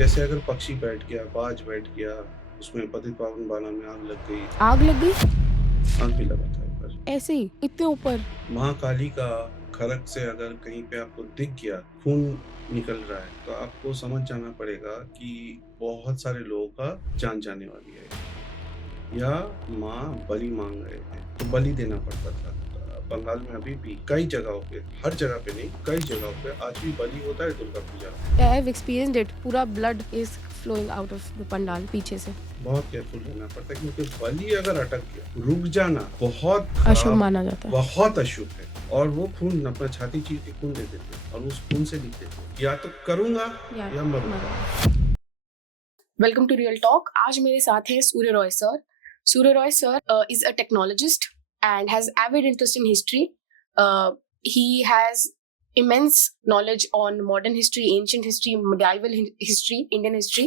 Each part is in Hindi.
जैसे अगर पक्षी बैठ गया, बाज बैठ गया, उसमें पतित पावन बाला में आग लग गई। आग लग गई आग भी लगा था एक बार। ऐसे ही इतने ऊपर? महाकाली का खड़ग से अगर कहीं पे आपको दिख गया खून निकल रहा है तो आपको समझ जाना पड़ेगा कि बहुत सारे लोगों का जान जाने वाली है या माँ बलि मांग रहे हैं, तो बलि देना पड़ता था। बंगाल में अभी भी कई जगहों पे, हर जगह पे नहीं, कई जगहों पे आज भी बलि होता है दुर्गा पूजा में। I have experienced it. पूरा blood is flowing out of the pandal पीछे से। बहुत केयरफुल रहना पड़ता है क्योंकि बलि अगर अटक गया, रुक जाना बहुत अशुभ खराब, माना जाता है। बहुत अशुभ है। और वो खून अपना छाती चीर के खून दे देते हैं और उस खून से लिखते थे या तो करूंगा या मरूंगा। Welcome to real talk. आज मेरे साथ है Surya Roy sir. Surya Roy sir is a technologist and has avid interest in history. He has immense knowledge on modern history, ancient history, medieval history, Indian history,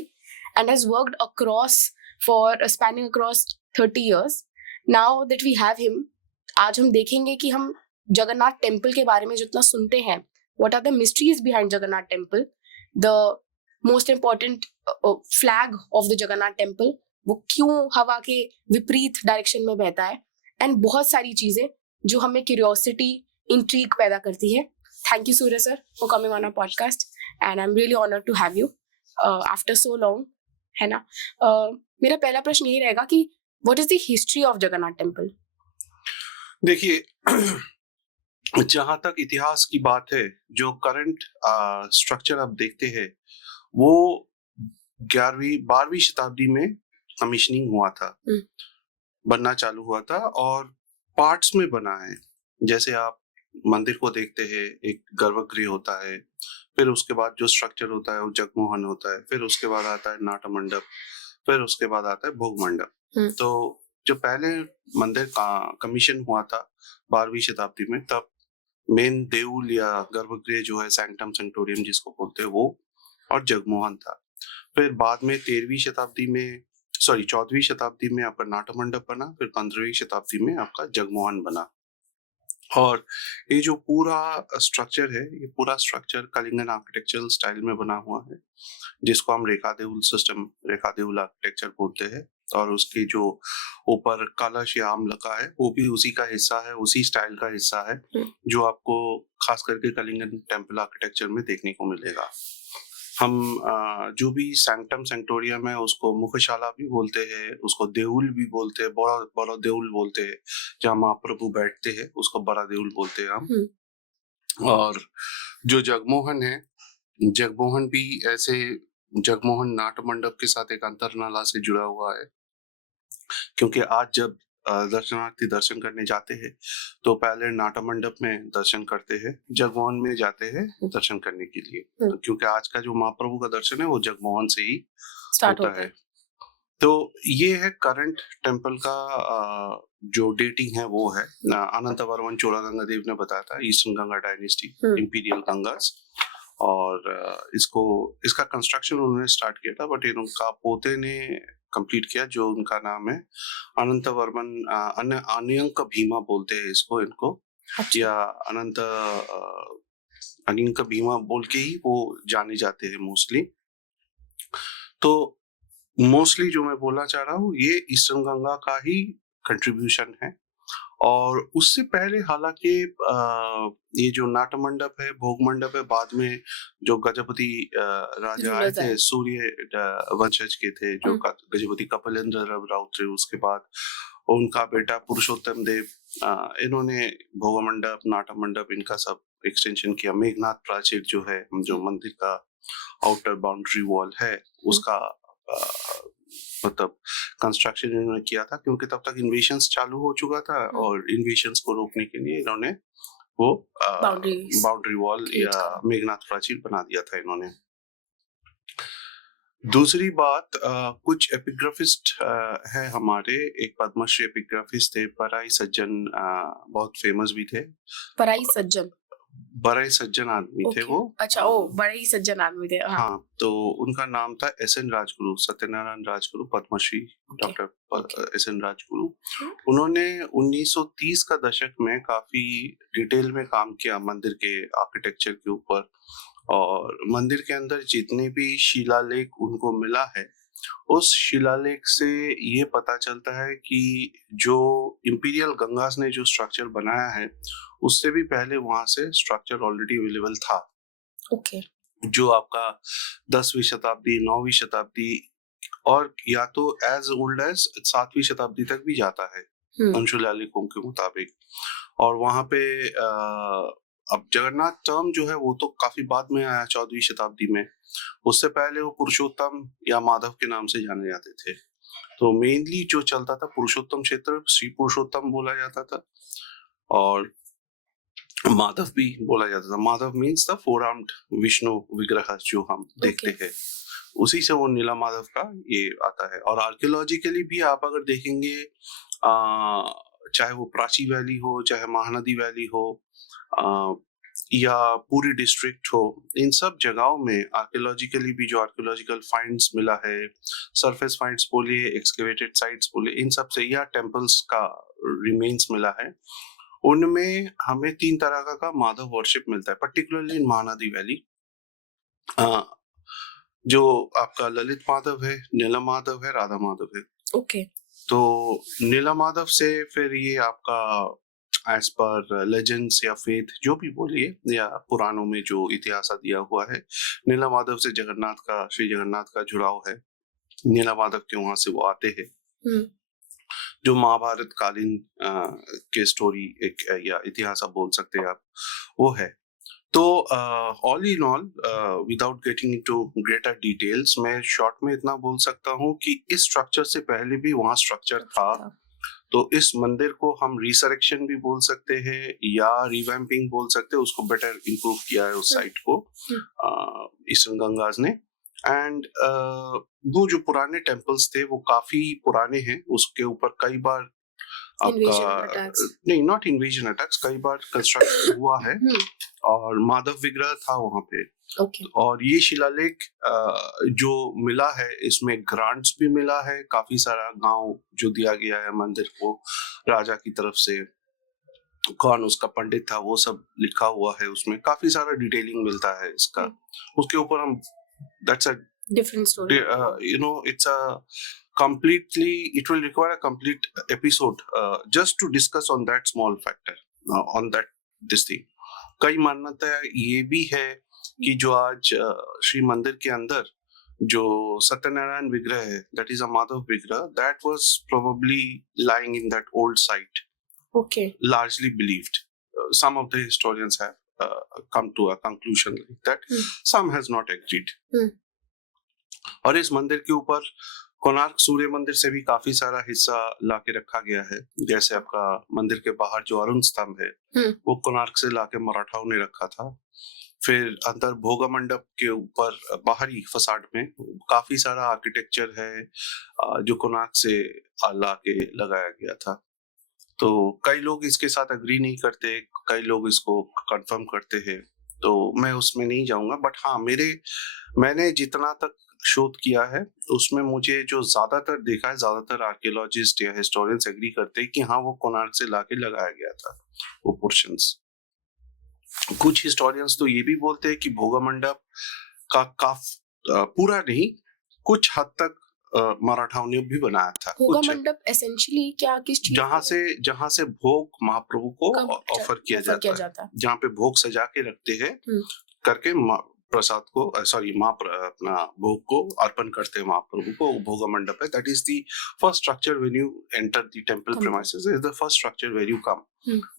and has worked across spanning across 30 years. Now that we have him, आज हम देखेंगे कि हम जगन्नाथ टेम्पल के बारे में जितना सुनते हैं, what are the mysteries behind Jagannath temple, the most important flag of the Jagannath temple, वो क्यों हवा के विपरीत डायरेक्शन में बहता है, एंड बहुत सारी चीजें जो हमें क्यूरियोसिटी, इंट्रीग पैदा करती है। Thank you Surya sir for coming on our podcast and I am really honoured to have you after so long, है ना। मेरा पहला प्रश्न ये रहेगा कि what is the history of Jagannath temple? देखिए, जहां तक इतिहास की बात है, जो करंट स्ट्रक्चर आप देखते हैं वो 11वीं 12वीं शताब्दी में कमीशनिंग हुआ था, बनना चालू हुआ था और पार्ट्स में बना है। जैसे आप मंदिर को देखते हैं, एक गर्भगृह होता है, फिर उसके बाद जो स्ट्रक्चर होता है वो जगमोहन होता है, फिर उसके बाद आता है नाट मंडप, फिर उसके बाद आता है भोग मंडप। तो जो पहले मंदिर का कमीशन हुआ था 12वीं शताब्दी में, तब मेन देउल या गर्भगृह जो है, सैंक्टम सेंक्टोरियम जिसको बोलते हैं, वो और जगमोहन था। फिर बाद में 14वीं शताब्दी में आपका नाटमंडप बना, फिर 15वीं शताब्दी में आपका जगमोहन बना। और ये जो पूरा स्ट्रक्चर है, ये पूरा स्ट्रक्चर कलिंगन आर्किटेक्चरल स्टाइल में बना हुआ है, जिसको हम रेखा देउल सिस्टम, रेखा देउल आर्किटेक्चर बोलते हैं। और उसके जो ऊपर कलश या आमलका है वो भी उसी का हिस्सा है, उसी स्टाइल का हिस्सा है जो आपको खास करके कलिंगन टेम्पल आर्किटेक्चर में देखने को मिलेगा। हम जो भी सैंक्टम सेंक्टोरियम है उसको मुखशाला भी बोलते हैं, उसको देउल भी बोलते हैं, बड़ा बड़ा देउल बोलते हैं, जहाँ महाप्रभु बैठते हैं उसको बड़ा देउल बोलते हैं हम। और जो जगमोहन है, जगमोहन भी ऐसे, जगमोहन नाट मंडप के साथ एक अंतरनाला से जुड़ा हुआ है, क्योंकि आज जब दर्शनार्थी दर्शन करने जाते हैं तो पहले नाटा मंडप में दर्शन करते हैं, जगमोहन में जाते हैं दर्शन करने के लिए, क्योंकि आज का जो महाप्रभु का दर्शन है वो जगमोहन से ही होता है। तो ये है करंट टेम्पल का जो डेटिंग है वो है अनंतवर्मन चोलागंगा देव ने बताया था, eastern Ganga dynasty, imperial Gangas. और इसका कंस्ट्रक्शन उन्होंने स्टार्ट किया था, बट इनका पोते ने कंप्लीट किया, जो उनका नाम है अनंतवर्मन, अनियंक भीमा बोलते हैं इसको, इनको। अच्छा। या अनियंक भीमा बोल के ही वो जाने जाते हैं मोस्टली। तो मोस्टली जो मैं बोलना चाह रहा हूँ, ये ईस्टर्न गंगा का ही कंट्रीब्यूशन है। और उससे पहले हालांकि ये जो नाट मंडप है, भोग मंडप है, बाद में जो गजपति राजा आए थे, सूर्य वंशज के थे, जो गजपति कपिलेंद्र राव थे, उसके बाद उनका बेटा पुरुषोत्तम देव, इन्होंने भोग मंडप, नाट मंडप, इनका सब एक्सटेंशन किया। मेघनाथ प्राचीर जो है, जो मंदिर का आउटर बाउंड्री वॉल है, उसका मतलब कंस्ट्रक्शन इन्होंने किया था, क्योंकि तब तक इन्वेशंस चालू हो चुका था और इन्वेशंस को रोकने के लिए इन्होंने वो बाउंड्री वॉल या मेघनाथ प्राचीर बना दिया था इन्होंने। दूसरी बात, कुछ एपिग्राफिस्ट है हमारे, एक पद्मश्री एपिग्राफिस्ट थे पराई सज्जन, बहुत फेमस भी थे। पराई सज्जन, बड़े सज्जन आदमी थे वो। अच्छा, ओ बड़े ही सज्जन आदमी थे। हाँ, तो उनका नाम था एस.एन. राजगुरु, सत्यनारायण राजगुरु, पद्मश्री डॉक्टर एस.एन. राजगुरु। उन्होंने 1930 का दशक में काफी डिटेल में काम किया मंदिर के आर्किटेक्चर के ऊपर, और मंदिर के अंदर जितने भी शिलालेख उनको मिला है, उस शिलालेख से ये पता चलता है कि जो इंपीरियल गंगास ने जो स्ट्रक्चर बनाया है, उससे भी पहले वहां से स्ट्रक्चर ऑलरेडी अवेलेबल था, ओके जो आपका 10वीं शताब्दी, 9वीं शताब्दी और या तो एज ओल्ड एज 7वीं शताब्दी तक भी जाता है उन शिलालेखों के मुताबिक। और वहां पे अब जगन्नाथ टर्म जो है वो तो काफी बाद में आया 14वीं शताब्दी में। उससे पहले वो पुरुषोत्तम या माधव के नाम से जाने जाते थे। तो मेनली जो चलता था पुरुषोत्तम क्षेत्र, श्री पुरुषोत्तम बोला जाता था और माधव भी बोला जाता था। Madhav means the four armed Vishnu विग्रह जो हम देखते हैं, उसी से वो नीला माधव का ये आता है। और आर्कियोलॉजिकली भी आप अगर देखेंगे, चाहे वो प्राची वैली हो, चाहे महानदी वैली हो, या पूरी डिस्ट्रिक्ट हो, इन सब जगहों में आर्कियोलॉजिकली भी जो आर्कियोलॉजिकल फाइंड्स मिला है, सरफेस फाइंड्स बोलिए, एक्सकेवेटेड साइट्स बोलिए, इन सब से या टेम्पल्स का रिमेन्स मिला है, उनमें हमें 3 तरह का माधव वर्शिप मिलता है, पर्टिकुलरली इन महानदी वैली। जो आपका ललित माधव है, नीला माधव है, राधा माधव है। ओके तो नीला माधव से फिर ये आपका एज पर लेजेंड्स या फेथ जो भी बोलिए, या पुराणों में जो इतिहास दिया हुआ है, नीला माधव से जगन्नाथ का, श्री जगन्नाथ का जुड़ाव है। नीला माधव के वहां से वो आते हैं, जो महाभारत कालीन के स्टोरी एक या इतिहास आप बोल सकते हैं आप, वो है। तो all in all, without getting into greater details, मैं शॉर्ट में इतना बोल सकता हूँ कि इस स्ट्रक्चर से पहले भी वहाँ स्ट्रक्चर था। तो इस मंदिर को हम रिसरेक्शन भी बोल सकते हैं या रिवैम्पिंग बोल सकते हैं, उसको बेटर इम्प्रूव किया है उस साइट को ईस्टर्न गंगास ने। एंड वो जो पुराने टेम्पल्स थे वो काफी पुराने हैं, उसके ऊपर कई बार आपका नहीं, नॉट इन्वेजन अटैक्स, कई बार कंस्ट्रक्ट हुआ है और माधव विग्रह था वहां पे। और ये शिलालेख जो मिला है, इसमें ग्रांट्स भी मिला है, काफी सारा गांव जो दिया गया है मंदिर को राजा की तरफ से, कौन उसका पंडित था वो सब लिखा हुआ है, उसमें काफी सारा डिटेलिंग मिलता है इसका। उसके ऊपर हम, that's a different story, you know, it's a completely, it will require a complete episode just to discuss on that small factor, on that this thing. कई मान्यता ये भी है कि जो आज श्री मंदिर के अंदर जो सत्यनारायण विग्रह है, that is a माधव विग्रह, that was probably lying in that old site, largely believed. Some of the historians have come to a conclusion like that. Some has not agreed. और इस मंदिर के ऊपर कोणार्क सूर्य मंदिर से भी काफी सारा हिस्सा लाके रखा गया है। जैसे आपका मंदिर के बाहर जो अरुण स्तंभ है, वो कोणार्क से लाके मराठाओं ने रखा था। फिर अंदर भोगा मंडप के ऊपर बाहरी फसाड में काफी सारा आर्किटेक्चर है जो कोणार्क से लाके लगाया गया था। तो कई लोग इसके साथ अग्री नहीं करते, कई लोग इसको कंफर्म करते हैं, तो मैं उसमें नहीं जाऊंगा। बट हाँ, मैंने जितना तक शोध किया है उसमें मुझे जो ज्यादातर देखा है, ज्यादातर आर्कियोलॉजिस्ट या हिस्टोरियंस एग्री करते हैं कि हाँ, वो कोणार्क से लाके लगाया गया था वो पोर्शंस। कुछ हिस्टोरियंस तो ये भी बोलते हैं कि भोगा मंडप का पूरा नहीं, कुछ हद तक मराठाओं ने भी बनाया था। भोगा मंडप एसेंशियली क्या, किस चीज, जहाँ से भोग महाप्रभु को ऑफर किया जाता है, जहाँ पे भोग सजा के रखते हैं करके प्रसाद को, सॉरी, अपना भोग को अर्पण करते हैं महाप्रभु को, भोगा मंडप है। That is the first structure when you enter the temple premises, is the first structure where you come.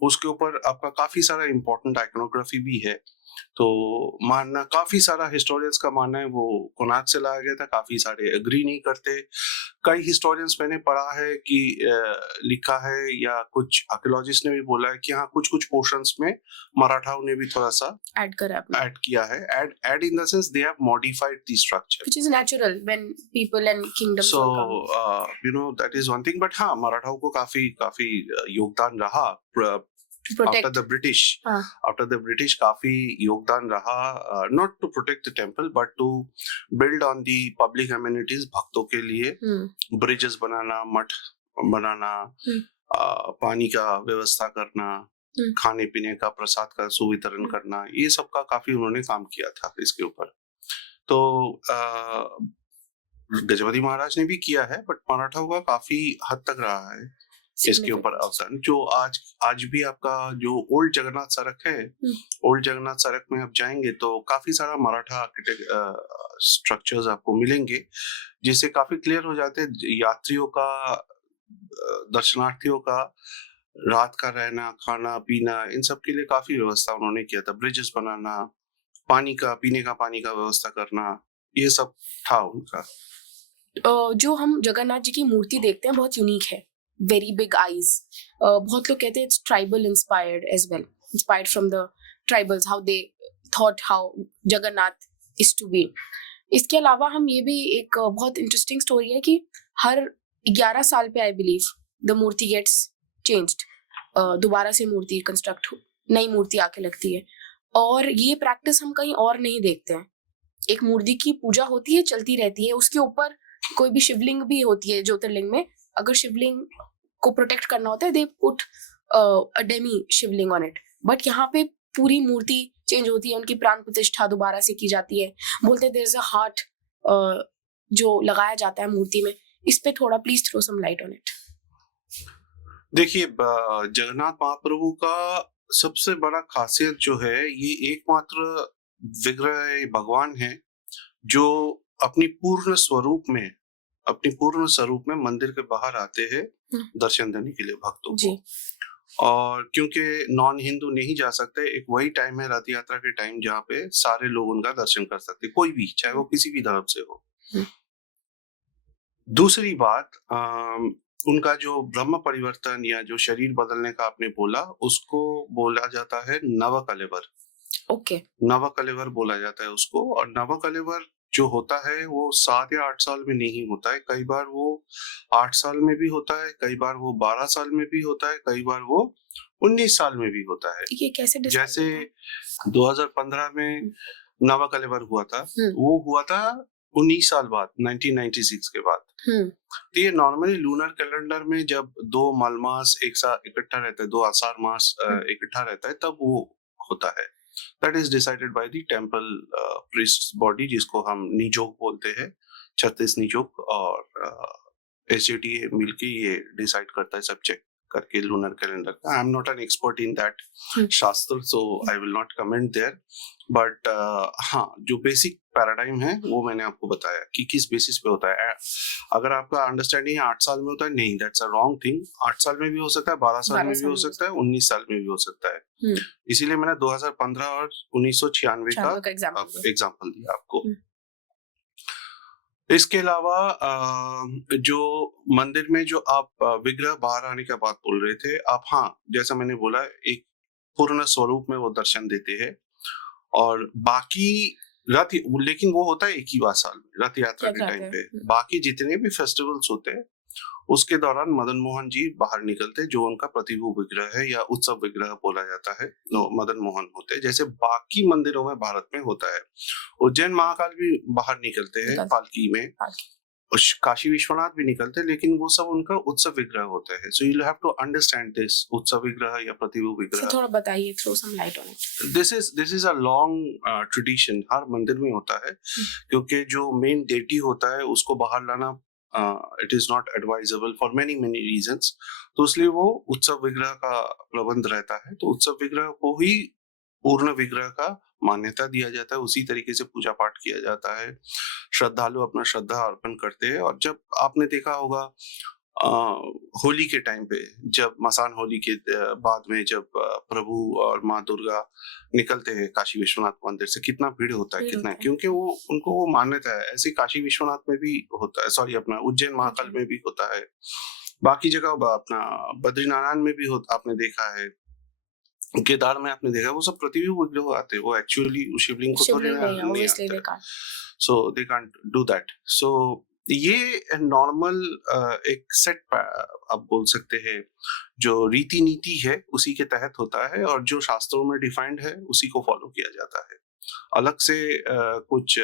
उसके ऊपर आपका काफी सारा इंपॉर्टेंट आइकोनोग्राफी भी है। तो मानना, काफी सारा हिस्टोरियंस का मानना है वो कोणार्क से लाया गया था, काफी सारे एग्री नहीं करते। कई हिस्टोरियंस मैंने पढ़ा है कि लिखा है, या कुछ आर्कियोलॉजिस्ट ने भी बोला है कि हाँ, कुछ पोर्शंस में मराठाओं ने भी थोड़ा सा ऐड किया है। Add in the sense they have modified the structure, which is natural when people and kingdoms so you know, that is one thing. But हाँ, मराठाओं को काफी योगदान रहा after the British, काफी योगदान रहा, not to protect the temple but to build on the public amenities भक्तों के लिए, bridges बनाना, मठ बनाना, पानी का व्यवस्था करना, खाने पीने का, प्रसाद का सुवितरण करना, ये सब का काफी उन्होंने काम किया था इसके ऊपर। तो गजपति महाराज ने भी किया है, बट मराठाओं का काफी हद तक रहा है इसके ऊपर अवसर। जो आज भी आपका जो ओल्ड जगन्नाथ सड़क है, ओल्ड जगन्नाथ सड़क में आप जाएंगे तो काफी सारा मराठा आर्किटेक्ट स्ट्रक्चर्स आपको मिलेंगे, जिससे काफी क्लियर हो जाते हैं यात्रियों का, दर्शनार्थियों का रात का रहना, खाना पीना, इन सब के लिए काफी व्यवस्था उन्होंने किया था। ब्रिजेस बनाना, पानी का, पीने का पानी का व्यवस्था करना, ये सब था उनका। जो हम जगन्नाथ जी की मूर्ति देखते हैं बहुत यूनिक है, वेरी बिग आईज। बहुत लोग कहते हैं it's tribal inspired as well, inspired from the tribals, how they thought how Jagannath is to be. इसके अलावा हम ये भी एक बहुत इंटरेस्टिंग स्टोरी है कि हर 11 साल पे I believe the murti gets changed, दोबारा से मूर्ति कंस्ट्रक्ट, नई मूर्ति आके लगती है। और ये प्रैक्टिस हम कहीं और नहीं देखते हैं। एक मूर्ति की पूजा होती है, चलती रहती है, उसके ऊपर कोई भी शिवलिंग भी होती है ज्योतिर्लिंग में, अगर शिवलिंग को प्रोटेक्ट करना होता है they put a Demi Shivling on it, but यहाँ पे पूरी मूर्ति चेंज होती है, उनकी प्राण प्रतिष्ठा दोबारा से की जाती है। बोलते देयर इज अ हार्ट जो लगाया जाता है मूर्ति में। इस पे थोड़ा please throw some light on it. देखिए, जगन्नाथ महाप्रभु का सबसे बड़ा खासियत जो है, ये एकमात्र विग्रह भगवान है जो अपनी पूर्ण स्वरूप में मंदिर के बाहर आते हैं दर्शन देने के लिए भक्तों को। और क्योंकि नॉन हिंदू नहीं जा सकते, एक वही टाइम है रथ यात्रा के टाइम जहाँ पे सारे लोग उनका दर्शन कर सकते, कोई भी, चाहे वो किसी भी धर्म से हो। दूसरी बात, उनका जो ब्रह्म परिवर्तन या जो शरीर बदलने का आपने बोला, उसको बोला जाता है नवकलेवर। ओके, नवकलेवर बोला जाता है उसको। और नवकलेवर जो होता है वो 7 या 8 साल में नहीं होता है, कई बार वो 8 साल में भी होता है, कई बार वो 12 साल में भी होता है, कई बार वो 19 साल में भी होता है। ये कैसे जैसे 2015 में नवकलेवर हुआ था, वो हुआ था 19 साल बाद, 1996 के बाद। तो ये नॉर्मली लूनर कैलेंडर में जब 2 मालमास एक साथ इकट्ठा रहता है, 2 आषाढ़ मास इकट्ठा रहता है, तब वो होता है। That is decided by the temple priest body, जिसको हम निजोग बोलते हैं, 36 निजोग। और SJTA मिलके ये डिसाइड करता है, सब चेक करके लूनर कैलेंडर का। I am not an expert in that shastra, so I will not comment there, but हाँ, जो बेसिक पैराडाइम है वो मैंने आपको बताया कि किस बेसिस पे होता है। अगर आपका अंडरस्टैंडिंग 8 साल में होता है, नहीं, दैट्स अ रॉन्ग थिंग। 8 साल में भी हो सकता है, 12 साल में भी हो सकता है, 19 साल में भी हो सकता है। इसीलिए मैंने 2015 और 1996 का एग्जाम्पल दिया आपको। इसके अलावा जो मंदिर में जो आप विग्रह बाहर आने का बात बोल रहे थे आप, हाँ, जैसा मैंने बोला, एक पूर्ण स्वरूप में वो दर्शन देते हैं। और बाकी लेकिन वो होता है एक ही बार साल में, रथ यात्रा के टाइम पे। बाकी जितने भी फेस्टिवल्स होते हैं उसके दौरान मदन मोहन जी बाहर निकलते, जो उनका प्रतिभू विग्रह है या उत्सव विग्रह बोला जाता है, तो मदन मोहन होते हैं, जैसे बाकी मंदिरों में भारत में होता है। उज्जैन महाकाल भी बाहर निकलते हैं पालकी में, और काशी विश्वनाथ भी निकलते हैं, लेकिन वो सब उनका उत्सव विग्रह होता है। So you have to understand this utsav vigraha या प्रतिभू विग्रह। थोड़ा बताइए, throw some light on it. This is a long tradition, हर मंदिर में होता है, क्योंकि जो मेन डेटी होता है उसको बाहर लाना it is not advisable for many reasons. तो इसलिए वो उत्सव विग्रह का प्रबंध रहता है। तो उत्सव विग्रह को ही पूर्ण विग्रह का मान्यता दिया जाता है, उसी तरीके से पूजा पाठ किया जाता है, श्रद्धालु अपना श्रद्धा अर्पण करते हैं। और जब आपने देखा होगा होली के टाइम पे, जब मसान होली के बाद में जब प्रभु और माँ दुर्गा निकलते हैं काशी विश्वनाथ मंदिर से, कितना भीड़ होता है, कितना, क्योंकि वो उनको वो मान्यता है। ऐसे काशी विश्वनाथ में भी होता है, सॉरी, अपना उज्जैन महाकाल में भी होता है, बाकी जगह अपना बद्रीनारायण में भी होता, आपने देखा है, केदार में आपने देखा, वो सब प्रतिभू विग्रह आते हैं, वो एक्चुअली शिवलिंग को थोड़ी नहीं आते, सो दे कांट डू दैट। सो ये नॉर्मल एक सेट आप बोल सकते हैं, जो रीति नीति है उसी के तहत होता है, और जो शास्त्रों में डिफाइंड है उसी को फॉलो किया जाता है। अलग से कुछ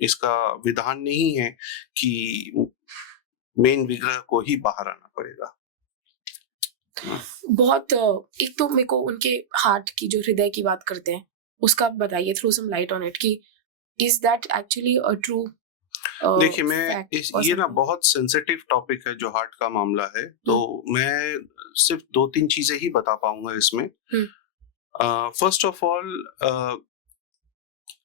इसका विधान नहीं है कि मेन विग्रह को ही बाहर आना पड़ेगा। बहुत एक तो मेरे को उनके हार्ट की जो हृदय की बात करते हैं उसका बताइए, throw some light on it कि is that actually a true देखिए, मैं फैक्ट और ये ना समथिंग? बहुत सेंसिटिव टॉपिक है जो हार्ट का मामला है, तो मैं सिर्फ 2-3 चीजें ही बता पाऊंगा इसमें। फर्स्ट ऑफ ऑल,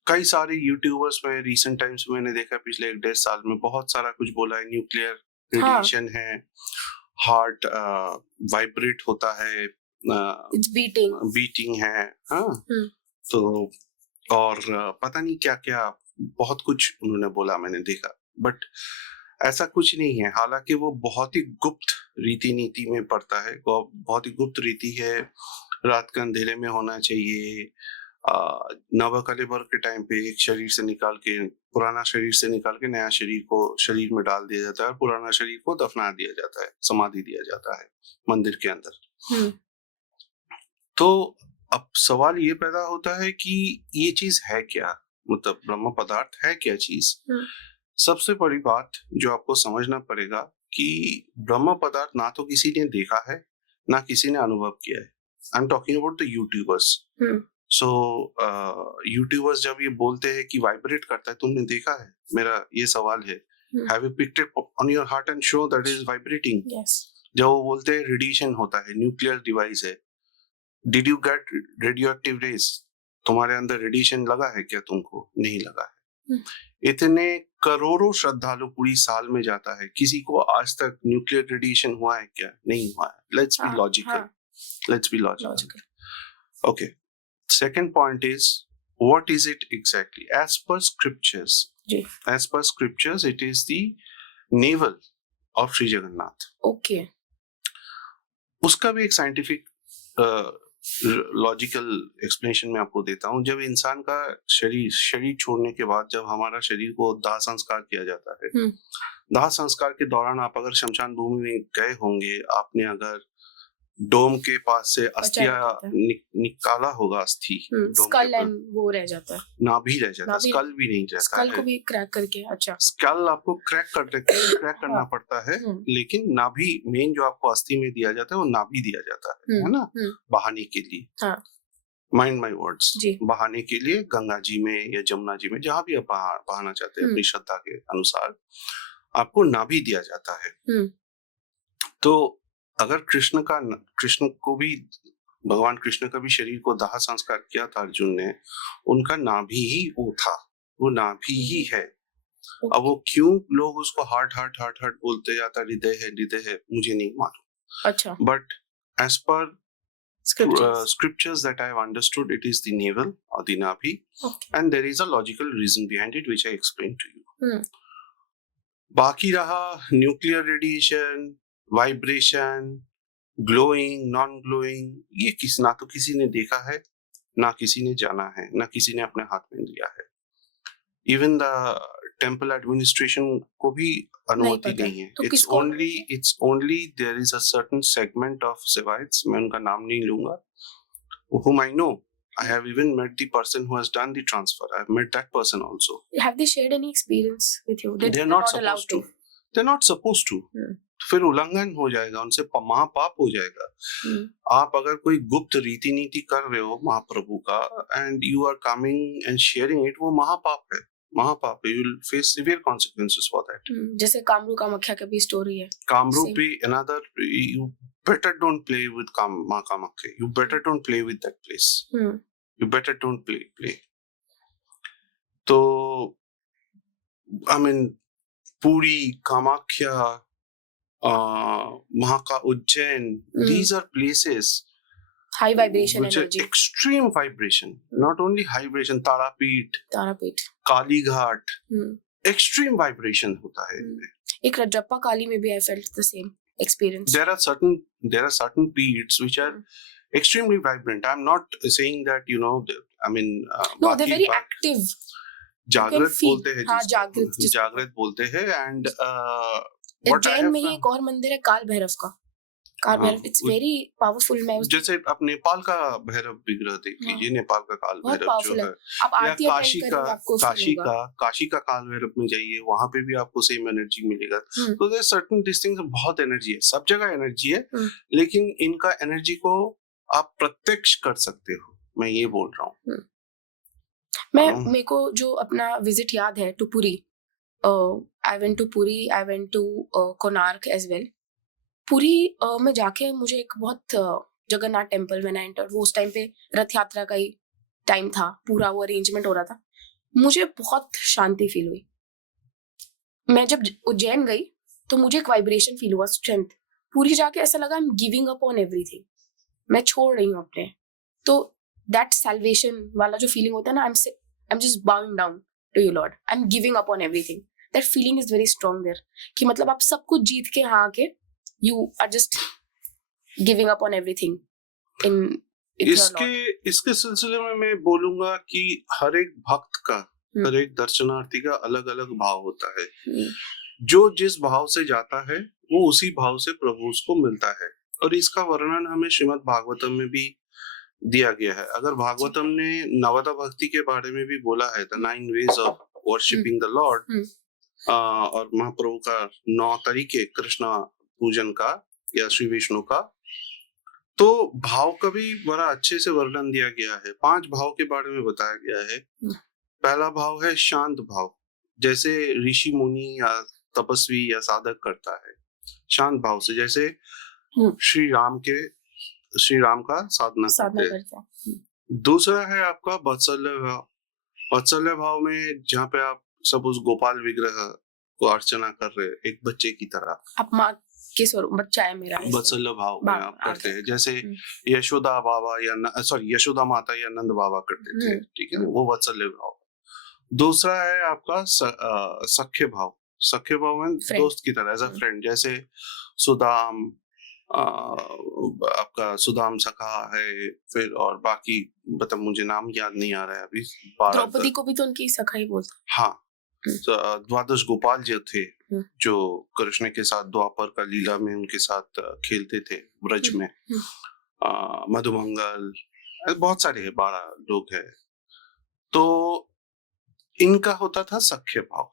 कई सारे यूट्यूबर्स में रिसेंट टाइम्स में मैंने देखा पिछले 1-1.5 साल में बहुत सारा कुछ बोला है, न्यूक्लियर रेडिएशन है, हार्ट वाइब्रेट होता है, इट्स बीटिंग बीटिंग है, हाँ, तो और पता नहीं क्या क्या बहुत कुछ उन्होंने बोला, मैंने देखा, बट ऐसा कुछ नहीं है। हालांकि वो बहुत ही गुप्त रीति नीति में पड़ता है, वो बहुत ही गुप्त रीति है, रात के अंधेरे में होना चाहिए। नवकलेबर के टाइम पे एक शरीर से निकाल के, पुराना शरीर से निकाल के नया शरीर को शरीर में डाल दिया जाता है, और पुराना शरीर को दफना दिया जाता है, समाधि दिया जाता है मंदिर के अंदर। तो अब सवाल ये पैदा होता है कि ये चीज है क्या, मतलब ब्रह्म पदार्थ है क्या चीज। सबसे बड़ी बात जो आपको समझना पड़ेगा कि ब्रह्म पदार्थ ना तो किसी ने देखा है, ना किसी ने अनुभव किया है। I am talking about the YouTubers. So YouTubers जब ये बोलते हैं कि वाइब्रेट करता है, तुमने देखा है? मेरा ये सवाल है, have you picked it on your heart and show that is vibrating? जब वो बोलते हैं रेडिएशन होता है, न्यूक्लियर डिवाइस है, did you get radioactive rays? तुम्हारे अंदर रेडिएशन लगा है क्या? तुमको नहीं लगा है। इतने करोड़ों श्रद्धालु पूरी साल में जाता है, किसी को आज तक न्यूक्लियर रेडिएशन हुआ है क्या? नहीं हुआ है। Let's be logical, let's be logical. Okay, second point is, what is it exactly? As per scriptures, it is the navel of Sri Jagannath. Okay. उसका भी एक साइंटिफिक लॉजिकल एक्सप्लेनेशन मैं आपको देता हूँ। जब इंसान का शरीर छोड़ने के बाद जब हमारा शरीर को दाह संस्कार किया जाता है, दाह संस्कार के दौरान आप अगर शमशान भूमि में गए होंगे, आपने अगर डोम के पास से अस्थियां निकाला होगा, अस्थि, स्कल एंड वो रह जाता है, नाभि रह जाता है, स्कल भी नहीं रहता है, स्कल को भी क्रैक करके, अच्छा, स्कल आपको क्रैक करना पड़ता है, लेकिन नाभि मेन जो आपको अस्थि में दिया जाता है वो नाभि दिया जाता है ना, बहाने के लिए। माइंड माय वर्ड्स, बहाने के लिए गंगा जी में या जमुना जी में, जहां भी आप बहाना चाहते हैं अपनी श्रद्धा के अनुसार, आपको नाभि दिया जाता है। तो अगर कृष्ण को भी, भगवान कृष्ण का भी शरीर को दाह संस्कार किया था अर्जुन ने, उनका नाभि ही वो था, वो नाभि ही है। अब वो क्यों लोग उसको हार्ट बोलते जाता, हृदय है, मुझे नहीं मालूम। अच्छा, but as per scriptures that I have understood, it is the navel or the navi, and there is a logical reason behind it which I explained to you. बाकी रहा nuclear radiation, vibration, glowing, non glowing, ये ना तो किसी ने देखा है, ना किसी ने जाना है, ना किसी ने अपने हाथ में लिया है। इवन द टेम्पल एडमिनिस्ट्रेशन को भी अनुमति नहीं है। It's only there is a certain segment of sevaites, मैं उनका नाम नहीं लूंगा, whom I know. I have even met the person who has done the transfer. I have met that person also. Have they shared any experience with you? They're not supposed to. They're not supposed to. फिर उल्लंघन हो जाएगा, उनसे महापाप हो जाएगा। आप अगर कोई गुप्त रीति नीति कर रहे हो महाप्रभु का, and you are coming and sharing it, वो महापाप है, महापाप है। You will face severe consequences for that. जैसे कामरू कामाख्या की भी स्टोरी है, कामरू भी another, you better don't play with माँ Kamakhya, you better don't play with that place, you better don't play। तो I mean Puri, Kamakhya, Mahaka, Ujjain, these are places high vibration energy, extreme vibration, not only high vibration, Tarapith, Kali Ghat, extreme vibration होता है। एक रजप्पा काली में भी I felt the same experience. There are certain beats which are extremely vibrant. I'm not saying that, you know, I mean, no, they're very active. जागृत बोलते हैं, जागृत बोलते हैं। एंड उज्जैन में ही एक और मंदिर है काल भैरव का, काल हाँ, भैरव इट्स वेरी पावरफुल। मैं उस जैसे आप नेपाल का भैरव विग्रह देख हाँ, लीजिए, नेपाल का काल बहुत भैरव जो पावरफुल है। है, आप या आरती अटेंड करेंगे आपको फील होगा। काशी का काल भैरव में जाइए, वहां पे भी आपको सेम एनर्जी मिलेगा। तो देयर सर्टेन डिस्टिंक्ट, बहुत एनर्जी है, सब जगह एनर्जी है, लेकिन इनका एनर्जी को आप प्रत्यक्ष कर सकते हो, मैं ये बोल रहा हूँ। मेरे को जो अपना विजिट याद है to Puri, I went to Puri, I went to Konark as well. Puri में जाके मुझे एक बहुत जगन्नाथ टेम्पल में एंटर, वो उस टाइम पे रथ यात्रा का ही टाइम था, पूरा वो अरेंजमेंट हो रहा था, मुझे बहुत शांति फील हुई। मैं जब उज्जैन गई तो मुझे एक वाइब्रेशन फील हुआ, स्ट्रेंथ। पूरी जाके ऐसा लगा आई am giving up on everything, मैं छोड़ रही हूँ अपने। तो दैट सैल्वेशन वाला जो फीलिंग होता है ना, I am just bound down to you Lord, I am giving up on everything, that feeling is very strong there, कि मतलब आप सब कुछ जीत के यहाँ आके you are just giving up on everything in इसके सिलसिले में मैं बोलूंगा कि हर एक भक्त का, हर एक दर्शनार्थी का अलग अलग भाव होता है। जो जिस भाव से जाता है वो उसी भाव से प्रभु उसको मिलता है, और इसका वर्णन हमें श्रीमद् भागवतम में भी दिया गया है। अगर भागवतम ने नवदा भक्ति के बारे में भी बोला है, the 9 ways of worshiping the Lord, और महाप्रभु का 9 तरीके कृष्ण पूजन का या श्री विष्णु का, तो भाव का भी बड़ा अच्छे से वर्णन दिया गया है। 5 भाव के बारे में बताया गया है। पहला भाव है शांत भाव, जैसे ऋषि मुनि या तपस्वी या साधक करता है, शांत भाव से, जैसे श्री राम का साधना करते हैं। दूसरा है आपका वात्सल्य भाव। वात्सल्य भाव में जहाँ पे आप सब उस गोपाल विग्रह को अर्चना कर रहे हैं, एक बच्चे की तरह, आप माँ के स्वरूप, बच्चा है मेरा, वात्सल्य भाव में आप करते हैं। जैसे यशोदा बाबा या यशोदा माता या नंद बाबा करते थे, ठीक है, वो वात्सल्य भाव। दूसरा है आपका सख्य भाव। सख्य भाव में दोस्त की तरह, एज अ फ्रेंड, जैसे सुदाम, आपका सुदाम सखा है, फिर और बाकी मतलब मुझे नाम याद नहीं आ रहा है अभी। द्रौपदी को भी तो उनकी सखा ही बोलते। हाँ, द्वादश गोपाल जो थे, जो कृष्ण के साथ द्वापर का लीला में उनके साथ खेलते थे ब्रज में, मधुमंगल, बहुत सारे हैं, 12 लोग हैं। तो इनका होता था सख्य भाव।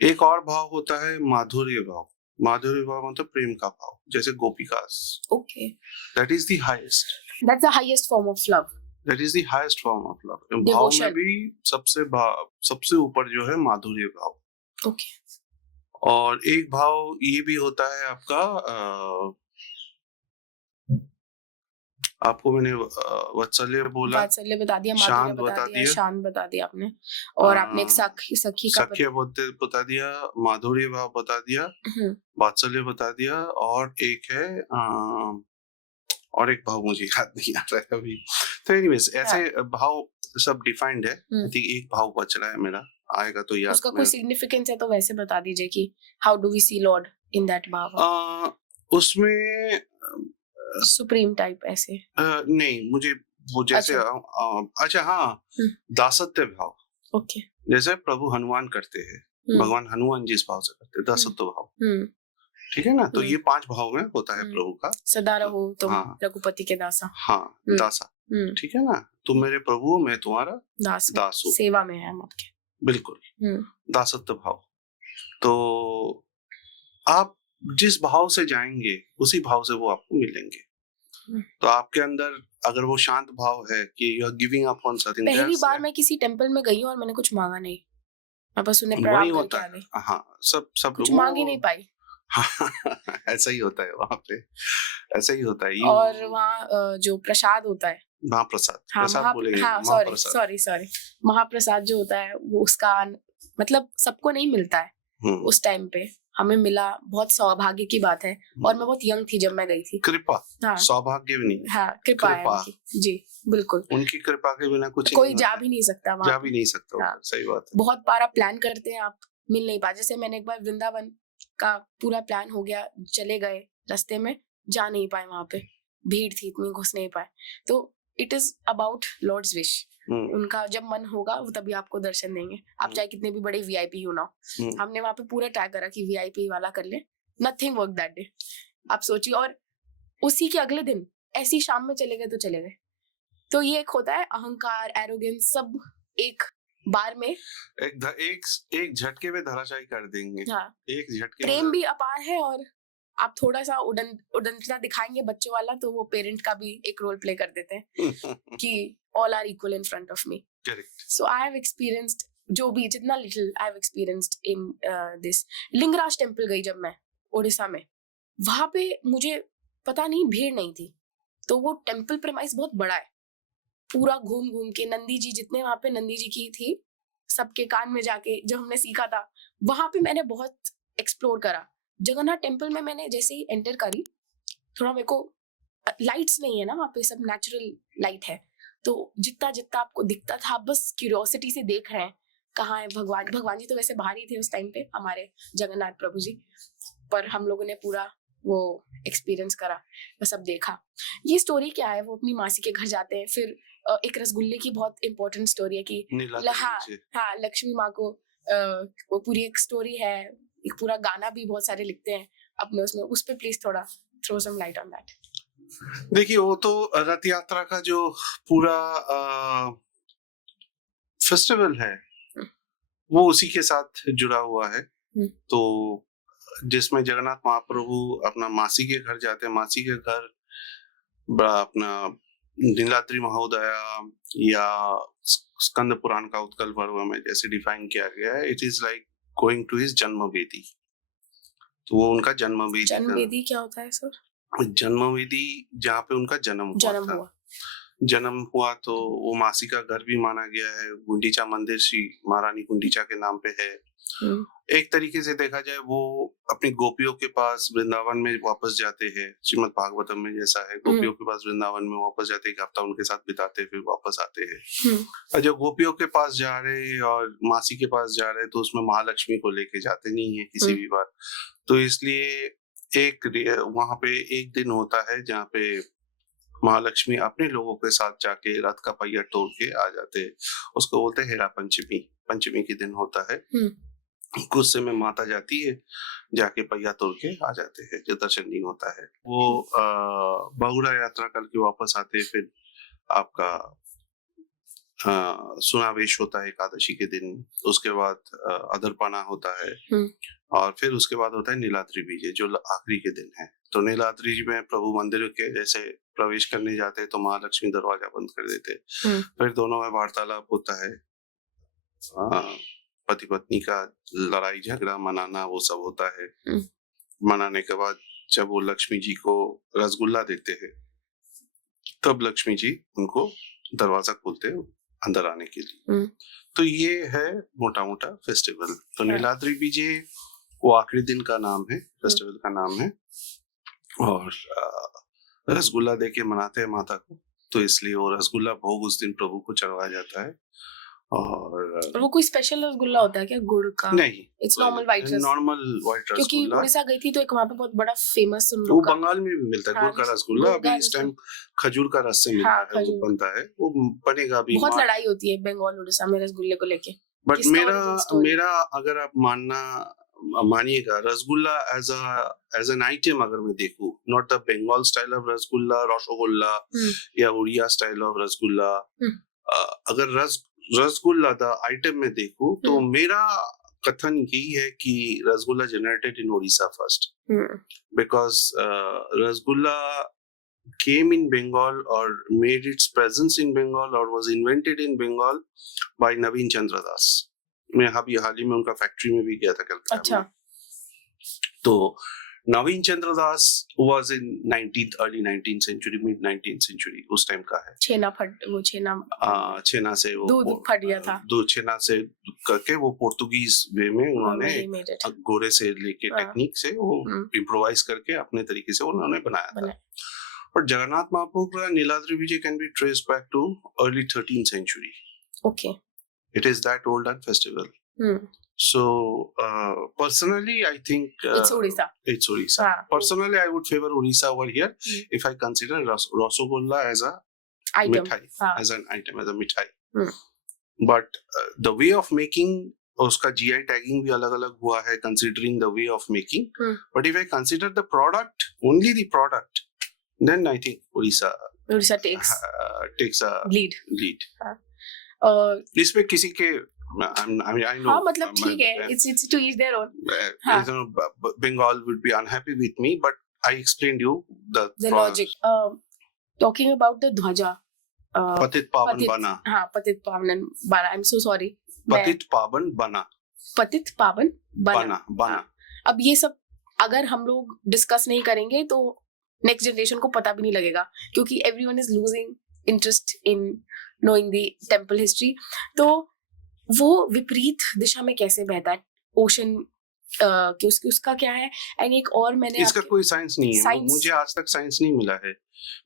एक और भाव होता है माधुर्य भाव। माधुर्य भाव मतलब प्रेम का भाव, जैसे gopikas. Okay, that is the highest, that's the highest form of love. That is the highest form of love. भाव में भी सबसे ऊपर जो है माधुर्य भाव। ओके। और एक भाव ये भी होता है आपका, आपको मैंने वात्सल्य बोला, वात्सल्य बता दिया, शांत बता दिया, शांत बता दिया आपने, और आपने एक सखी का बता दिया, माधुर्य भाव बता दिया, वात्सल्य बता दिया, और एक है और एक भाव मुझे याद नहीं आ रहा है अभी। तो एनीवेज ऐसे भाव सब डिफाइंड है। ठीक, एक भाव बच रहा है मेरा, आएगा तो याद। उसका कोई सिग्निफिकेंस है तो वैसे बता दीजिए कि how do we see lord in that भाव। उसमें सुप्रीम टाइप ऐसे नहीं, मुझे वो जैसे अच्छा हाँ, दासत्व भाव। ओके, जैसे प्रभु हनुमान करते हैं, भगवान हनुमान जिस भाव से करते हैं, दासत्व भाव, ठीक है ना। तो ये 5 भाव में होता है प्रभु का। सदा रहो तुम रघुपति के दासा। हाँ, दासा, ठीक है ना। तुम मेरे प्रभु, मैं तुम्हारा दास हूँ, सेवा में है हम आपके। बिल्कुल, दासत्व भाव। तो आप जिस भाव से जाएंगे उसी भाव से वो आपको मिलेंगे। तो आपके अंदर अगर वो शांत भाव है कि you are giving up on something. पहली बार मैं किसी टेंपल में गई हूँ और मैंने कुछ मांगा नहीं, मैं बस उन्हें प्रणाम करके आ गई। हाँ, सब कुछ मांग ही नहीं पाई। ऐसा ही होता है वहाँ पे, ऐसा ही होता है। और वहाँ जो प्रसाद होता है, महाप्रसाद बोलेंगे। हाँ, सॉरी, महाप्रसाद जो होता है वो उसका मतलब सबको नहीं मिलता है उस टाइम पे। हमें मिला, बहुत सौभाग्य की बात है। और मैं बहुत यंग थी जब मैं गई थी। कृपा, हाँ, सौभाग्य भी नहीं, हाँ, कृपा है जी, बिल्कुल। उनकी कृपा के बिना कुछ कोई जा भी नहीं सकता वहाँ, जा भी नहीं सकता। हाँ, सही बात है। बहुत बार आप प्लान करते हैं, आप मिल नहीं पाए। जैसे मैंने एक बार वृंदावन का पूरा प्लान हो गया, चले गए, रास्ते में जा नहीं पाए, वहां पे भीड़ थी इतनी, घुस नहीं पाए। तो it is about lord's wish. उनका जब मन होगा वो तभी आपको दर्शन देंगे, आप चाहे कितने भी बड़े वीआईपी हो ना। हमने वहां पे पूरा ट्राई करा कि वीआईपी वाला कर ले, नथिंग वर्क दैट डे। आप सोचिए, और उसी के अगले दिन ऐसी शाम में चले गए तो चले गए। तो ये एक होता है अहंकार, एरोगेंस, सब एक बार में एक झटके में धराशायी कर देंगे। हाँ, एक झटके प्रेम में भी अपार है, और आप थोड़ा सा उदंडता दिखाएंगे बच्चों वाला तो वो पेरेंट का भी एक रोल प्ले कर देते हैं कि all are equal in front of me. Correct. So I have experienced, जो भी जितना little I have experienced in this. Lingaraj temple गई जब मैं उड़ीसा में, वहां पे मुझे पता नहीं भीड़ नहीं थी, तो वो टेम्पल प्रेमाइस बहुत बड़ा है, पूरा घूम घूम के नंदी जी, जितने वहां पे नंदी जी की थी सबके कान में जाके जो हमने सीखा था, वहां पे मैंने बहुत एक्सप्लोर करा। जगन्नाथ टेम्पल में मैंने जैसे ही एंटर करी, थोड़ा मेरे को, लाइट्स नहीं है ना वहाँ पे, सब नेचुरल लाइट है, तो जितना जितना आपको दिखता था, आप बस क्यूरियोसिटी से देख रहे हैं कहाँ है भगवान। भगवान जी तो वैसे बाहर ही थे उस टाइम पे, हमारे जगन्नाथ प्रभु जी, पर हम लोगों ने पूरा वो एक्सपीरियंस करा, वो सब देखा। ये स्टोरी क्या है, वो अपनी मासी के घर जाते हैं, फिर एक रसगुल्ले की बहुत इंपॉर्टेंट स्टोरी है कि हाँ लक्ष्मी माँ को वो पूरी एक स्टोरी है, एक पूरा गाना भी बहुत सारे लिखते हैं अपने उसमें, उस पे प्लीज थोड़ा throw some light on that. देखिए, वो तो रथ यात्रा का जो पूरा फेस्टिवल है वो उसी के साथ जुड़ा हुआ है। तो जिसमें जगन्नाथ महाप्रभु अपना मासी के घर जाते हैं, मासी के घर बड़ा अपना नीलाद्रि महोदया या स्कंद पुराण का उत्कल पर्व में जैसे डिफाइन किया गया है, it is like going to his जन्म वेदी। तो वो उनका जन्म वेदी क्या होता है सर? जन्म वेदी जहाँ पे उनका जन्म हुआ, तो वो मासी का घर भी माना गया है। गुंडीचा मंदिर श्री महारानी गुंडीचा के नाम पे है। एक तरीके से देखा जाए वो अपनी गोपियों के पास वृंदावन में वापस जाते हैं, श्रीमद् भागवतम में जैसा है, गोपियों के पास वृंदावन में वापस जाते हैं, एक हफ्ता उनके साथ बिताते फिर वापस आते हैं। और जब गोपियों के पास जा रहे और मासी के पास जा रहे तो उसमें महालक्ष्मी को लेके जाते नहीं है किसी भी बार, तो इसलिए वहां पे एक दिन होता है जहाँ पे महालक्ष्मी अपने लोगों के साथ जाके रथ का पहिया तोड़ के आ जाते हैं। उसको बोलते हैं हेरा पंचमी। पंचमी के दिन होता है, गुस्से में माता जाती है, जाके पहिया तोड़ के आ जाते हैं, जो दर्शन नहीं होता है। वो बहुड़ा यात्रा करके वापस आते हैं, फिर आपका सुनावेश होता है एकादशी के दिन, उसके बाद अदरपाना होता है, और फिर उसके बाद होता है नीलाद्रि विजय जो आखिरी के दिन है। तो नीलाद्रि में प्रभु मंदिर के जैसे प्रवेश करने जाते हैं तो महालक्ष्मी दरवाजा बंद कर देते हैं, फिर दोनों में वार्तालाप होता है, पति पत्नी का लड़ाई झगड़ा मनाना वो सब होता है। मनाने के बाद जब वो लक्ष्मी जी को रसगुल्ला देते हैं तब लक्ष्मी जी उनको दरवाजा खोलते हैं अंदर आने के लिए। तो ये है मोटा मोटा फेस्टिवल। तो नीलाद्रि विजय वो आखिरी दिन का नाम है, फेस्टिवल का नाम है, और रसगुल्ला दे के मनाते हैं माता को, तो इसलिए वो रसगुल्ला भोग उस दिन प्रभु को चढ़ाया जाता है। और वो कोई स्पेशल रसगुल्ला होता है क्या गुड़ का? नहीं, इट्स नॉर्मल व्हाइट रसगुल्ला। क्योंकि उड़ीसा गई थी तो एक वहाँ पे बहुत बड़ा फेमस वो बंगाल में भी मिलता है गुड़ का रसगुल्ला। अभी इस टाइम खजूर का रस से मिलता है, वो बनता है, वो बनेगा भी। बहुत लड़ाई होती है बंगाल उड़ीसा में रसगुल्ले को लेके। बट मेरा अगर आप मानिएगा, रसगुल्ला एज एन आइटम अगर मैं देखूं, not the Bengal style of rasgulla, rasgulla या उड़िया स्टाइल ऑफ रसगुल्ला, अगर रसगुल्ला द आइटम में देखूं तो मेरा कथन यही है कि rasgulla generated in Orissa first, because rasgulla came in Bengal or made its presence in Bengal or was invented in Bengal by Naveen Chandra Das। मैं अभी हाल ही में उनका फैक्ट्री में भी गया था कलकत्ता। अच्छा। तो नवीन चंद्र दास was in early 19th century, mid 19th century, उस टाइम का है। छेना से वो दूध फट गया था, दूध छेना से करके वो पोर्तुगीज वे में उन्होंने गोरे से लेके टेक्निक से वो इम्प्रोवाइज करके अपने तरीके से उन्होंने बनाया था। But Jagannath Mahaprabhu Niladri Vijay can be traced back to early 13th century. Okay. It is that old and festival. So, personally, I think it's Odisha. It's Odisha. Personally, I would favor Odisha over here if I consider Rasagolla as a mithai, as an item, as a mithai. But the way of making उसका GI टैगिंग भी अलग अलग हुआ है considering the way of making, but if I consider the product, only the product, then I think Odisha takes a lead. lead. इसमें किसी के I mean, I know, हाँ मतलब ठीक है, it's to each their own। हाँ। you know, Bengal would be unhappy with me, but I explained you the logic। Talking about the ध्वजा, पतित पावन बना। हाँ, पतित पावन बना। I'm so sorry। पतित पावन बना। पतित पावन बना। बना। अब ये सब अगर हम लोग डिस्कस नहीं करेंगे तो नेक्स्ट जनरेशन को पता भी नहीं लगेगा, क्योंकि everyone is losing interest in knowing the temple history. तो वो विपरीत दिशा में कैसे बहता है ओशन, कि उसका क्या है? एंड एक और मैंने इसका कोई साइंस नहीं है, मुझे आज तक साइंस नहीं मिला है।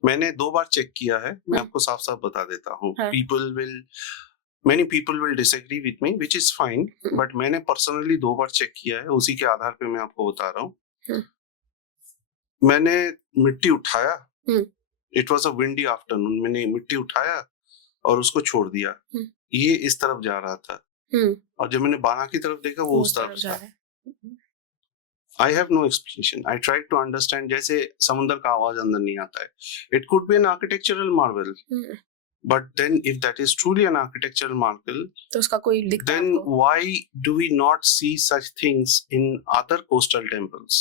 मैंने 2 बार चेक किया है, मैं आपको साफ साफ बता देता हूँ। many people will disagree with me, which is fine, but मैंने पर्सनली 2 बार चेक किया है, उसी के आधार पे मैं आपको बता रहा हूँ। मैंने मिट्टी उठाया, it was a windy afternoon, मैंने मिट्टी उठाया और उसको छोड़ दिया, ये इस तरफ जा रहा था, और जब मैंने बाना की तरफ देखा वो उस तरफ था। I have no explanation. I tried to understand, जैसे समुद्र का आवाज अंदर नहीं आता है। It could be an architectural marvel, but then if that is truly an architectural marvel, तो उसका कोई दिखता है then आपको? why do we not see such things in other coastal temples,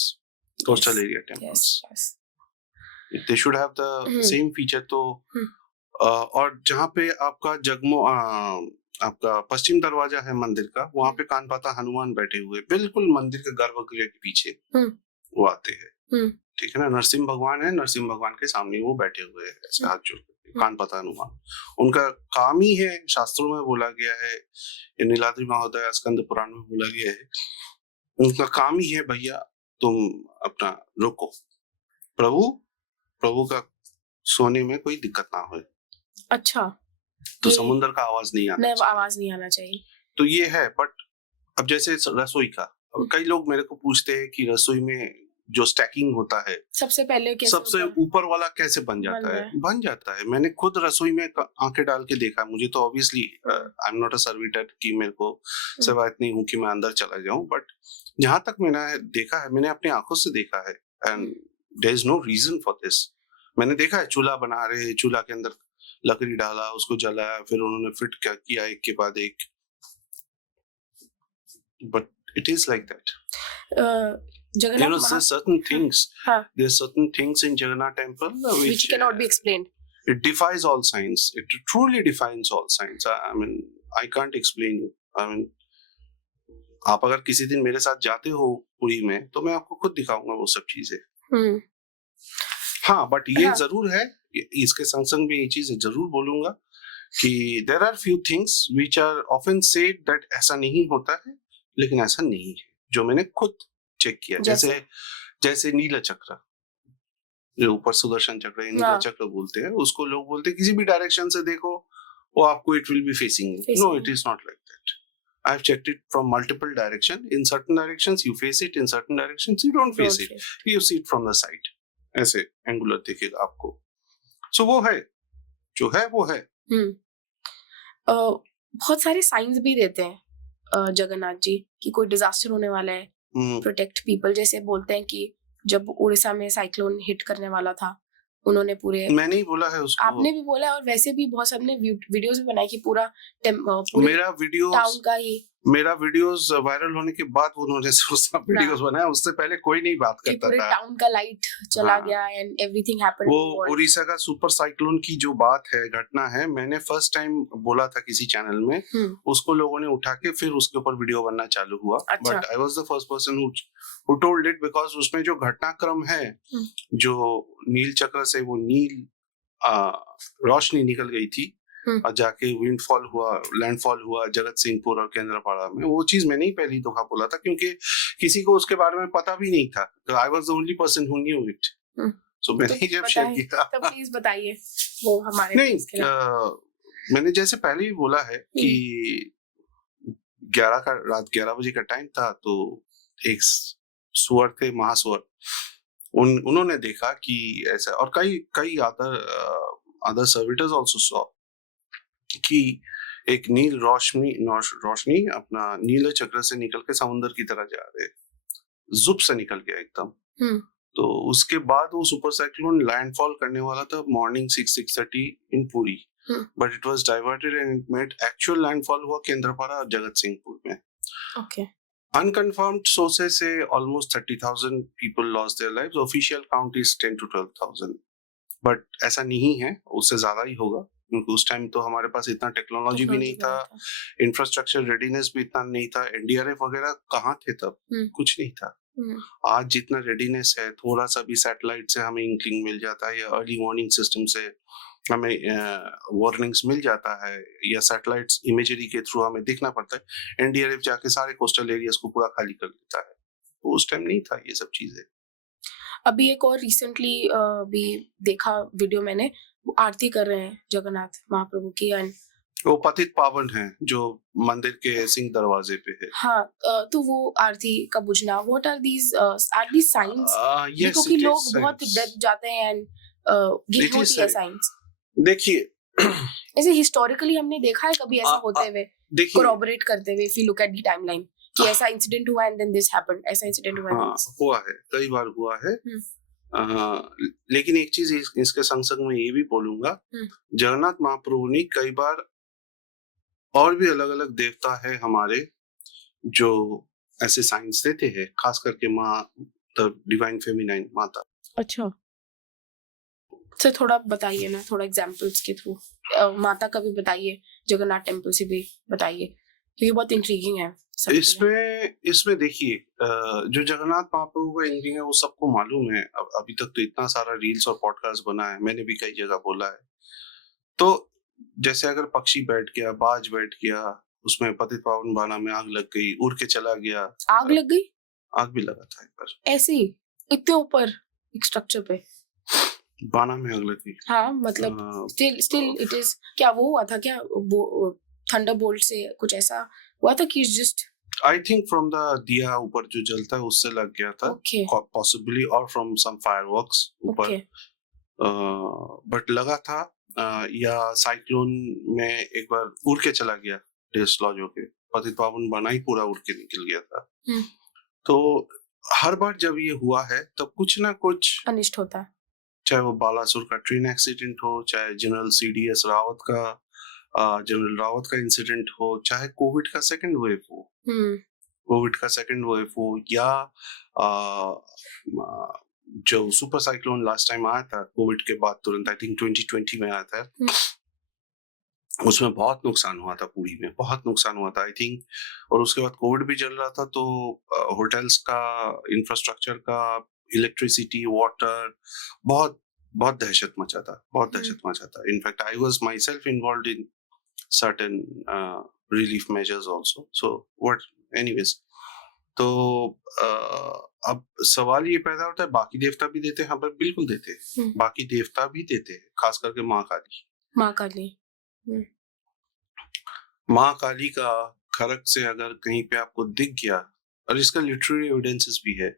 coastal area temples? Yes. They should have the same feature। तो और जहाँ पे आपका आपका पश्चिम दरवाजा है मंदिर का, वहाँ पे कानपाता हनुमान बैठे हुए बिल्कुल मंदिर के गर्भगृह के पीछे वो आते हैं, ठीक है ना। नरसिंह भगवान है, नरसिंह भगवान के सामने वो बैठे हुए हैं ऐसे हाथ जोड़ के, कानपाता हनुमान। उनका काम ही है, शास्त्रों में बोला गया है, नीलाद्रि महोदय स्कंद पुराण में बोला गया है, उनका काम ही है भैया तुम अपना रोको, प्रभु का सोने में कोई दिक्कत ना हो। अच्छा, तो समुद्र का आवाज नहीं आना चाहिए। तो ये है। बट अब जैसे रसोई का, कई लोग मेरे को पूछते हैं कि रसोई में जो स्टैकिंग होता है सबसे ऊपर वाला कैसे बन जाता है। मैंने खुद रसोई में आंखें डाल के देखा, मुझे तो obviously I am not a servitor कि मेरे को सेवायत नहीं हूँ कि मैं अंदर चला जाऊं, बट जहां तक मैंने देखा है, मैंने अपनी आंखों से देखा है, and there is no reason for this. मैंने देखा है चूल्हा बना रहे, चूल्हा के अंदर लकड़ी डाला, उसको जलाया, फिर उन्होंने फिट किया एक के बाद एक, but it is like that. there are certain things there are certain things in Jagannath temple which cannot be explained. It defies all science, it truly defines all science. I mean, I can't explain you. I mean, आप अगर किसी दिन मेरे साथ जाते हो पुरी में तो मैं आपको खुद दिखाऊंगा वो सब चीजें। हाँ, बट ये जरूर है, इसके संग संग में ये चीज जरूर बोलूंगा कि there are few things which are often said that ऐसा नहीं होता है, लेकिन ऐसा नहीं है, जो मैंने खुद चेक किया। जैसे नीला चक्र, जो ऊपर सुदर्शन चक्र या नीला चक्र बोलते हैं, उसको लोग बोलते हैं किसी भी डायरेक्शन से देखो वो आपको it will be facing. No, it is not like that. I have checked it from multiple directions. In certain directions you face it, in certain directions you don't face it. You see it from the side. ऐसे एंगुलर दिखेगा आपको। So वो है, जो है वो है। बहुत सारे साइंस भी देते हैं जगन्नाथ जी कि कोई डिजास्टर होने वाला है, प्रोटेक्ट पीपल। जैसे बोलते हैं कि जब उड़ीसा में साइक्लोन हिट करने वाला था, उन्होंने पूरे, मैंने ही बोला है उसको, आपने भी बोला है, और वैसे भी बहुत सबने वीडियोस भी बनाई कि पूरा मेरा वीडियोस वायरल होने के बाद उन्होंने वीडियोस बनाया, उससे पहले कोई नहीं बात करता था। पूरे टाउन का लाइट चला गया एंड एवरीथिंग हैपेंड। वो उड़ीसा का सुपर साइक्लोन की जो बात है, घटना है, मैंने फर्स्ट टाइम बोला था किसी चैनल में, उसको लोगों ने उठा के फिर उसके ऊपर वीडियो बनना चालू हुआ। But I was the first person who told it, because उसमें जो घटनाक्रम है, जो नील चक्र से वो नील रोशनी निकल गई थी और जाके विंडफॉल हुआ, लैंडफॉल हुआ जगत सिंहपुर और केंद्रपाड़ा में, वो चीज मैंने ही पहली दफा बोला था, क्योंकि किसी को उसके बारे में पता भी नहीं था। I was the only person who knew it. So मैंने ही जब शेयर किया, तो प्लीज बताइए वो हमारे नहीं, मैंने जैसे पहले ही बोला है कि रात 11 बजे का टाइम था, तो एक सुअर थे, महासुअर, उन्होंने देखा कि ऐसा, और कई अदर सर्विटर्स आल्सो सॉ कि एक नील रोशनी अपना नीले चक्र से निकल के समुद्र की तरह जा रहे, जुप से निकल गया एकदम। तो उसके बाद वो सुपर साइक्लोन लैंडफॉल करने वाला था morning 6:30 in Puri, but it was diverted and it made actual landfall हुआ केंद्रपाड़ा और जगत सिंहपुर में। Okay. Unconfirmed sources say almost 30,000 people lost their lives. Official count is 10 to 12,000. But ऐसा नहीं है, उससे ज्यादा ही होगा, क्योंकि उस टाइम तो हमारे पास इतना टेक्नोलॉजी भी नहीं था, इंफ्रास्ट्रक्चर रेडीनेस भी इतना नहीं था, एनडीआरएफ वगैरह कहाँ थे तब, कुछ नहीं था। आज जितना रेडीनेस है, थोड़ा सा भी सैटेलाइट से हमें इंक्लिंग मिल जाता है, या अर्ली वार्निंग सिस्टम से हमें वार्निंग्स मिल जाता है, या सैटेलाइट्स इमेजरी के थ्रू हमें दिखना पड़ता है, एनडीआरएफ जाके सारे कोस्टल एरियाज को पूरा खाली कर देता है। तो उस टाइम नहीं था ये सब चीजें। अभी एक और रिसेंटली भी देखा वीडियो मैंने, वो आरती कर रहे हैं जगन्नाथ महाप्रभु की, एंड वो पतित पावन है जो मंदिर के सिंह दरवाजे पे है। हाँ, तो वो आरती का बुझना, what are these science? yes, क्योंकि लोग बहुत डर जाते हैं एंड ये होती है साइंस। देखिए ऐसे हिस्टोरिकली हमने देखा है कभी ऐसा होते हुए, कोरॉबरेट करते हुए, if you look at the timeline कि ऐसा इंसिडेंट हुआ एंड देन दिस हैपेंड, ऐसा इंसिडेंट हुआ है। हुआ है, कई बार हुआ है। लेकिन एक चीज इसके संग संग में ये भी बोलूंगा, जगन्नाथ महाप्रभु ने कई बार और भी अलग अलग देवता है हमारे जो ऐसे साइंस देते हैं, खास करके माँ द डिवाइन फेमिनाइन माता। अच्छा, सर थोड़ा बताइए ना, थोड़ा एग्जांपल्स के थ्रू माता का भी बताइए, जगन्नाथ टेम्पल से भी बताइए, क्योंकि बहुत इंट्रिगिंग है। इसमें देखिए, जो जगन्नाथ महाप्रभु का इंट्रिगिंग है वो सबको मालूम है। अभी तक तो इतना सारा रील्स और पॉडकास्ट बना है, मैंने भी कई जगह बोला है। तो जैसे अगर पक्षी बैठ गया, बाज बैठ गया, उसमें पतित पावन बाना में आग लग गई, उड़ के चला गया। आग लग गई? आग भी लगा था एक बार, ऐसे ही इतने ऊपर एक स्ट्रक्चर पे बाना में आग लग गई। हाँ, मतलब स्टिल इट इज, क्या वो हुआ था क्या, थंडरबोल्ट से कुछ ऐसा हुआ था कि just, I think from the दिया ऊपर जो जलता है उससे लग गया था, पॉसिबली, और फ्रॉम सम फायरवर्क्स ऊपर, बट लगा था। या साइक्लोन में एक बार उड़ के चला गया, डिसलॉज होके, पतित पावन बाना ही पूरा उड़ के निकल गया था। तो हर बार जब ये हुआ है तब कुछ ना कुछ अनिष्ट होता है, चाहे वो बालासुर का ट्रेन एक्सीडेंट हो, चाहे जनरल सीडीएस रावत का इंसिडेंट हो, चाहे कोविड का सेकंड वेव हो, या जो सुपर साइक्लोन लास्ट टाइम आया था कोविड के बाद तुरंत, आई थिंक 2020 में आया था, उसमें बहुत नुकसान हुआ था, पुरी में बहुत नुकसान हुआ था आई थिंक। और उसके बाद कोविड भी चल रहा था, तो होटल्स का, इंफ्रास्ट्रक्चर का, इलेक्ट्रिसिटी, वाटर, बहुत बहुत दहशत मचा था। In fact I was my self involved in certain relief measures also. So what, anyways, तो अब सवाल ये पैदा होता है, बाकी देवता भी देते हैं? हाँ, बिल्कुल देते हैं, बाकी देवता भी देते हैं, खास करके माँ काली का खरक से अगर कहीं पे आपको दिख गया, और इसका लिटरेरी एविडेंसेस भी है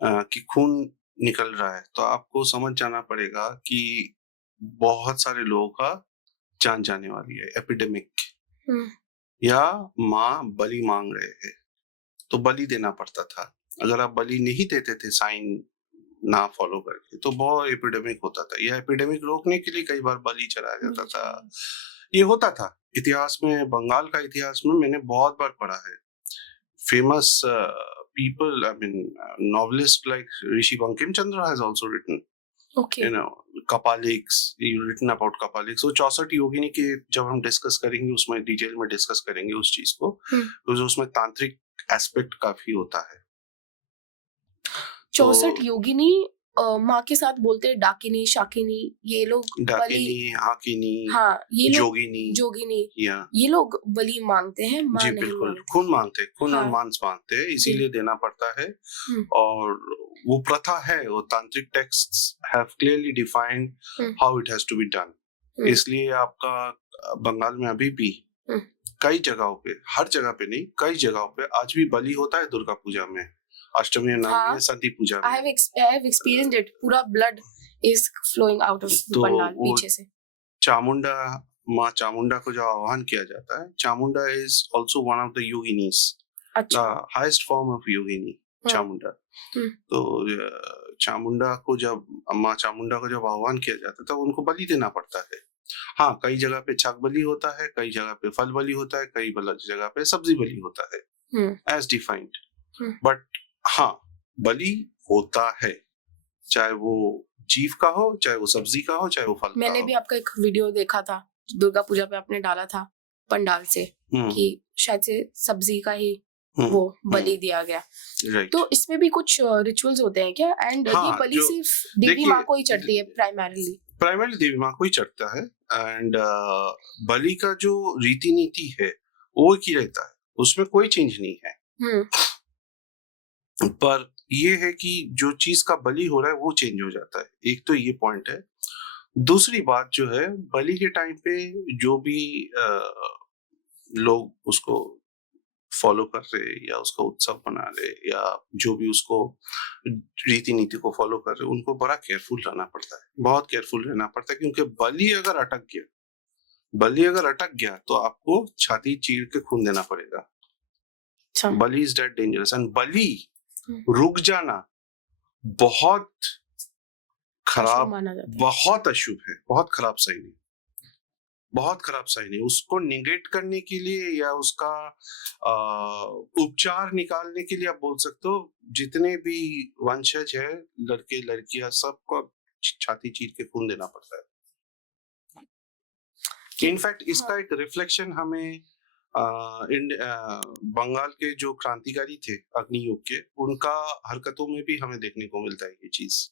कि खून निकल रहा है, तो आपको समझ जाना पड़ेगा कि बहुत सारे लोगों का जान जाने वाली है, एपिडेमिक, या माँ बलि मांग रहे हैं, तो बलि देना पड़ता था। अगर आप बलि नहीं देते थे साइन ना फॉलो करके, तो बहुत एपिडेमिक होता था। यह एपिडेमिक रोकने के लिए कई बार बलि चढ़ाया जाता था, ये होता था इतिहास में। बंगाल का इतिहास में मैंने बहुत बार पढ़ा है। Famous people, I mean, novelists like Rishi Bankim Chandra has also written, Kapalix, written about Kapalix. So 64 योगिनी के जब हम डिस्कस करेंगे, उसमें डिटेल में डिस्कस करेंगे उस चीज को, तो उसमें तांत्रिक एस्पेक्ट काफी होता है। 64 योगिनी माँ के साथ बोलते हैं, डाकिनी, शाकिनी, ये लोग डाकिनी, हाकिनी, हाँ, ये लोग जोगिनी, ये लोग बलि मांगते हैं, माँ नहीं बिल्कुल, खून मांगते हैं, खून और मांस मांगते हैं, इसीलिए देना पड़ता है। और वो प्रथा है, वो तांत्रिक texts have clearly defined how it has to be done. इसलिए आपका बंगाल में अभी भी कई जगहों पे, हर जगह पे नहीं, कई जगहों पे आज भी बलि होता है दुर्गा पूजा में, अष्टमी, नवमी, सती पूजा में। I have experienced it. पूरा blood is flowing out of the pandal पीछे से। चामुंडा माँ चामुंडा को जब आह्वान किया जाता है, Chamunda is also one of the yoginis, अच्छा। हाईएस्ट फॉर्म ऑफ योगिनी, हाँ। चामुंडा। हम्म। तो चामुंडा को जब माँ चामुंडा को जब आह्वान किया जाता है तो उनको बलि देना पड़ता है। हाँ, कई जगह पे छक बलि होता है, कई जगह पे फल बलि होता है, कई जगह पे सब्जी बलि होता है, एज डिफाइंड। बट हाँ, बलि होता है, चाहे वो जीव का हो, चाहे वो सब्जी का हो, चाहे वो फल का मैंने हो। भी आपका एक वीडियो देखा था, दुर्गा पूजा पे आपने डाला था पंडाल से कि शायद से सब्जी का ही वो बलि दिया गया। राइट। तो इसमें भी कुछ रिचुअल्स होते हैं क्या? एंड हाँ, ये बलि सिर्फ देवी माँ को ही चढ़ती है प्राइमरली देवी माँ को ही चढ़ता है। एंड बलि का जो रीति नीति है वो एक ही रहता है, उसमें कोई चेंज नहीं है। पर ये है कि जो चीज का बलि हो रहा है वो चेंज हो जाता है। एक तो ये पॉइंट है। दूसरी बात जो है, बलि के टाइम पे जो भी लोग उसको फॉलो कर रहे या उसका उत्सव मना रहे या जो भी उसको रीति नीति को फॉलो कर रहे, उनको बड़ा केयरफुल रहना पड़ता है, बहुत केयरफुल रहना पड़ता है, क्योंकि बलि अगर अटक गया तो आपको छाती चीर के खून देना पड़ेगा। बलि इज दैट डेंजरस। एंड बलि रुक जाना बहुत खराब, बहुत अशुभ है, बहुत खराब साइन है। उसको निगेट करने के लिए या उसका उपचार निकालने के लिए आप बोल सकते हो, जितने भी वंशज है, लड़के लड़कियां, सबको छाती चीर के खून देना पड़ता है। इनफैक्ट इसका एक रिफ्लेक्शन हमें बंगाल के जो क्रांतिकारी थे अग्नियुग के, उनका हरकतों में भी हमें देखने को मिलता है ये चीज।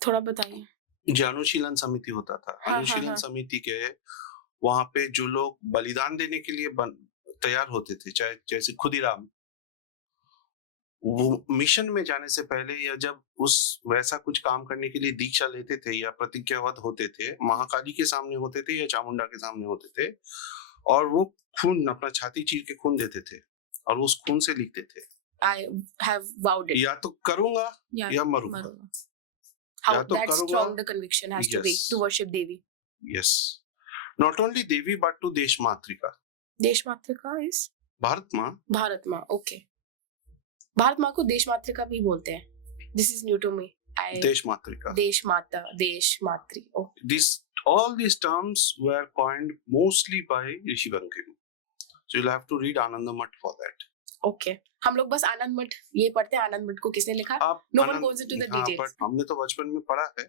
थोड़ा बताइए। जो अनुशीलन समिति होता था, अनुशीलन समिति के वहां पे जो लोग बलिदान देने के लिए तैयार होते थे, चाहे जैसे खुदीराम, वो मिशन में जाने से पहले या जब उस वैसा कुछ काम करने के लिए दीक्षा लेते थे या प्रतिज्ञाबद्ध होते थे, महाकाली के सामने होते थे या चामुंडा के सामने होते थे, और वो खून अपना छाती चीर के खून देते थे और उस खून से लिखते थे, I have vowed it. या तो करूंगा या मरूंगा। How that strong the conviction has to be to worship Devi. Yes. Not only Devi but to Desh Matrika. Desh Matrika is? Bharat माँ। भारत माँ, okay. भारत माँ को देश मातृका भी बोलते हैं. This is new to me. देश मातृका. देश माता, देश मातृ. Oh. All these terms were coined mostly by Rishi Bankim. So you'll have to read Ananda Math for that. Okay. हम लोग बस आनंद मठ ये पढ़ते हैं, आनंद मठ को किसने लिखा? No one goes into the details. हाँ, but हमने तो बचपन में पढ़ा है.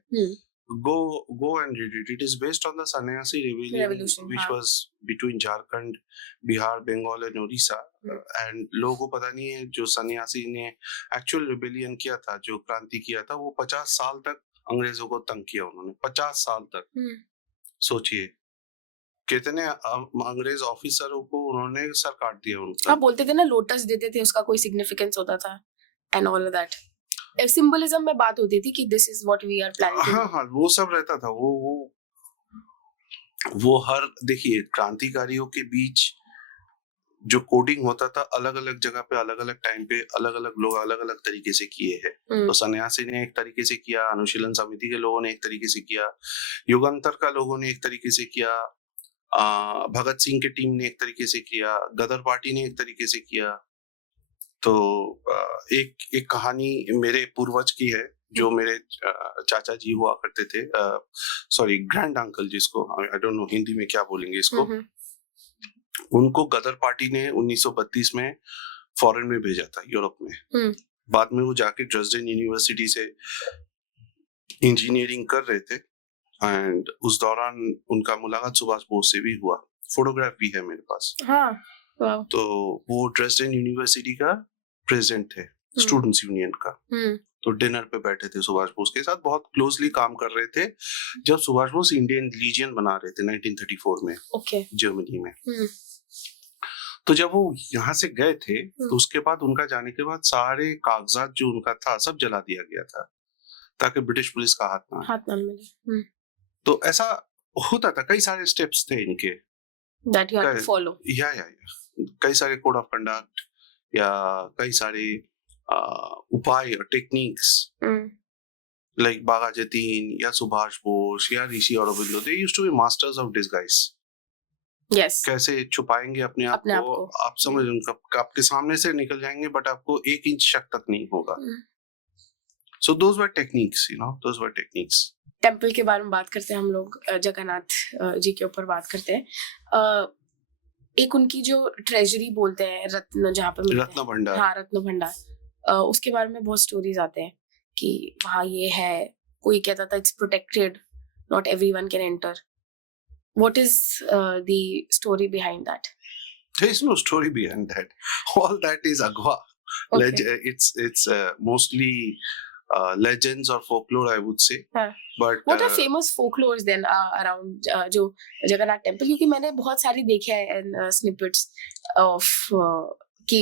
Go and read it. It is based on the Sannyasi Revolution which was between Jharkhand, Bihar, Bengal and Odisha. And लोगों को पता नहीं है, जो सन्यासी ने actual rebellion किया था, जो क्रांति किया था, वो 50 साल तक अंग्रेजों को तंग किया उन्होंने, 50 साल तक. सोचिए कितने अंग्रेज ऑफिसरों को उन्होंने सर काट दिया उनका. आप बोलते थे ना लोटस देते थे, उसका कोई सिग्निफिकेंस होता था and all of that. Symbolism में बात होती थी कि this is what we are planning. हाँ, वो सब रहता था. वो हर, देखिए, क्रांतिकारियों के बीच जो कोडिंग होता था, अलग अलग जगह पे, अलग अलग टाइम पे, अलग अलग लोग अलग अलग तरीके से किए हैं. तो सन्यासी ने एक तरीके से किया, अनुशीलन समिति के लोगों ने एक तरीके से किया, युगांतर का लोगों ने एक तरीके से किया, भगत सिंह की टीम ने एक तरीके से किया, गदर पार्टी ने एक तरीके से किया. तो एक कहानी मेरे पूर्वज की है, जो मेरे चाचा जी हुआ करते थे, सॉरी ग्रैंड अंकल, जिसको आई डोंट नो हिंदी में क्या बोलेंगे इसको. उनको गदर पार्टी ने 1932 में फॉरेन में भेजा था, यूरोप में. बाद में वो जाके ड्रेसडेन यूनिवर्सिटी से इंजीनियरिंग कर रहे थे एंड उस दौरान उनका मुलाकात सुभाष बोस से भी हुआ. फोटोग्राफ भी है मेरे पास. तो वो ड्रेसडेन यूनिवर्सिटी का प्रेसिडेंट थे, स्टूडेंट्स यूनियन का. तो डिनर पे बैठे थे सुभाष बोस के साथ, बहुत क्लोजली काम कर रहे थे जब सुभाष बोस इंडियन लीजियन बना रहे थे 1934 में, जर्मनी में. तो जब वो यहाँ से गए थे, तो उसके बाद उनका जाने के बाद सारे कागजात जो उनका था सब जला दिया गया था, ताकि ब्रिटिश पुलिस का हाथ ना मिले. तो ऐसा होता था, कई सारे स्टेप्स थे इनके that you have to follow. या कई सारे कोड ऑफ कंडक्ट या कई सारे उपाय और टेक्निक्स, लाइक बागा जतीन या सुभाष बोस घोष या Rishi Aurobindo, they used to be masters of disguise. Yes, कैसे छुपाएंगे अपने आप अपने आप को, को। आप समझ आपके सामने से निकल जाएंगे बट आपको 1 इंच शक तक नहीं होगा। So those were techniques, you know, those were techniques. Temple के बारे में बात करते हैं हम लोग, जगन्नाथ जी के ऊपर बात करते हैं। एक उनकी जो ट्रेजरी बोलते हैं, रत्न जहाँ पे मिलते रत्न हैं, भंडार। हाँ रत्न भंडार, उसके बारे में बहुत स्टोरीज आते हैं कि वहाँ ये है, कोई कहता था it's protected, not everyone can enter. What is the story behind that? There is no story behind that. All that is agwa. Okay. It's mostly legends or folklore, I would say. हाँ. But What are famous folklores then around जो जगन्नाथ टेम्पल? क्योंकि मैंने बहुत सारी देखे हैं snippets of कि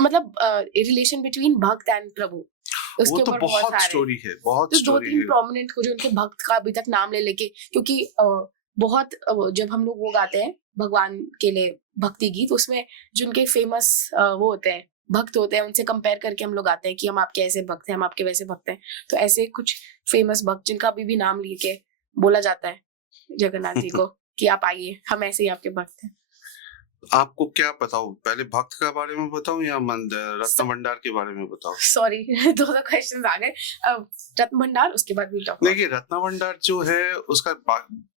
मतलब रिलेशन बिटवीन भक्त एंड प्रभु, वो उसके तो ऊपर बहुत सारे स्टोरी है, बहुत तो दो स्टोरी तीन है। प्रोमिनेंट को जो उनके भक्त का अभी तक नाम ले लेके, क्योंकि बहुत जब हम लोग वो गाते हैं भगवान के लिए भक्ति गीत, उसमें जो उनके फेमस वो होते हैं, भक्त होते हैं, उनसे कंपेयर करके हम लोग आते हैं कि हम आपके ऐसे भक्त हैं, हम आपके वैसे भक्त हैं। तो ऐसे कुछ फेमस भक्त जिनका अभी भी नाम लेके बोला जाता है जगन्नाथ जी को कि आप आइए, हम ऐसे ही आपके भक्त हैं। आपको क्या बताऊं, पहले भक्त के बारे में बताऊं या रत्न भंडार के बारे में बताऊं? सॉरी दो क्वेश्चंस आ गए। रत्न भंडार, उसके बाद भी टॉक। देखिए, रत्न भंडार जो है उसका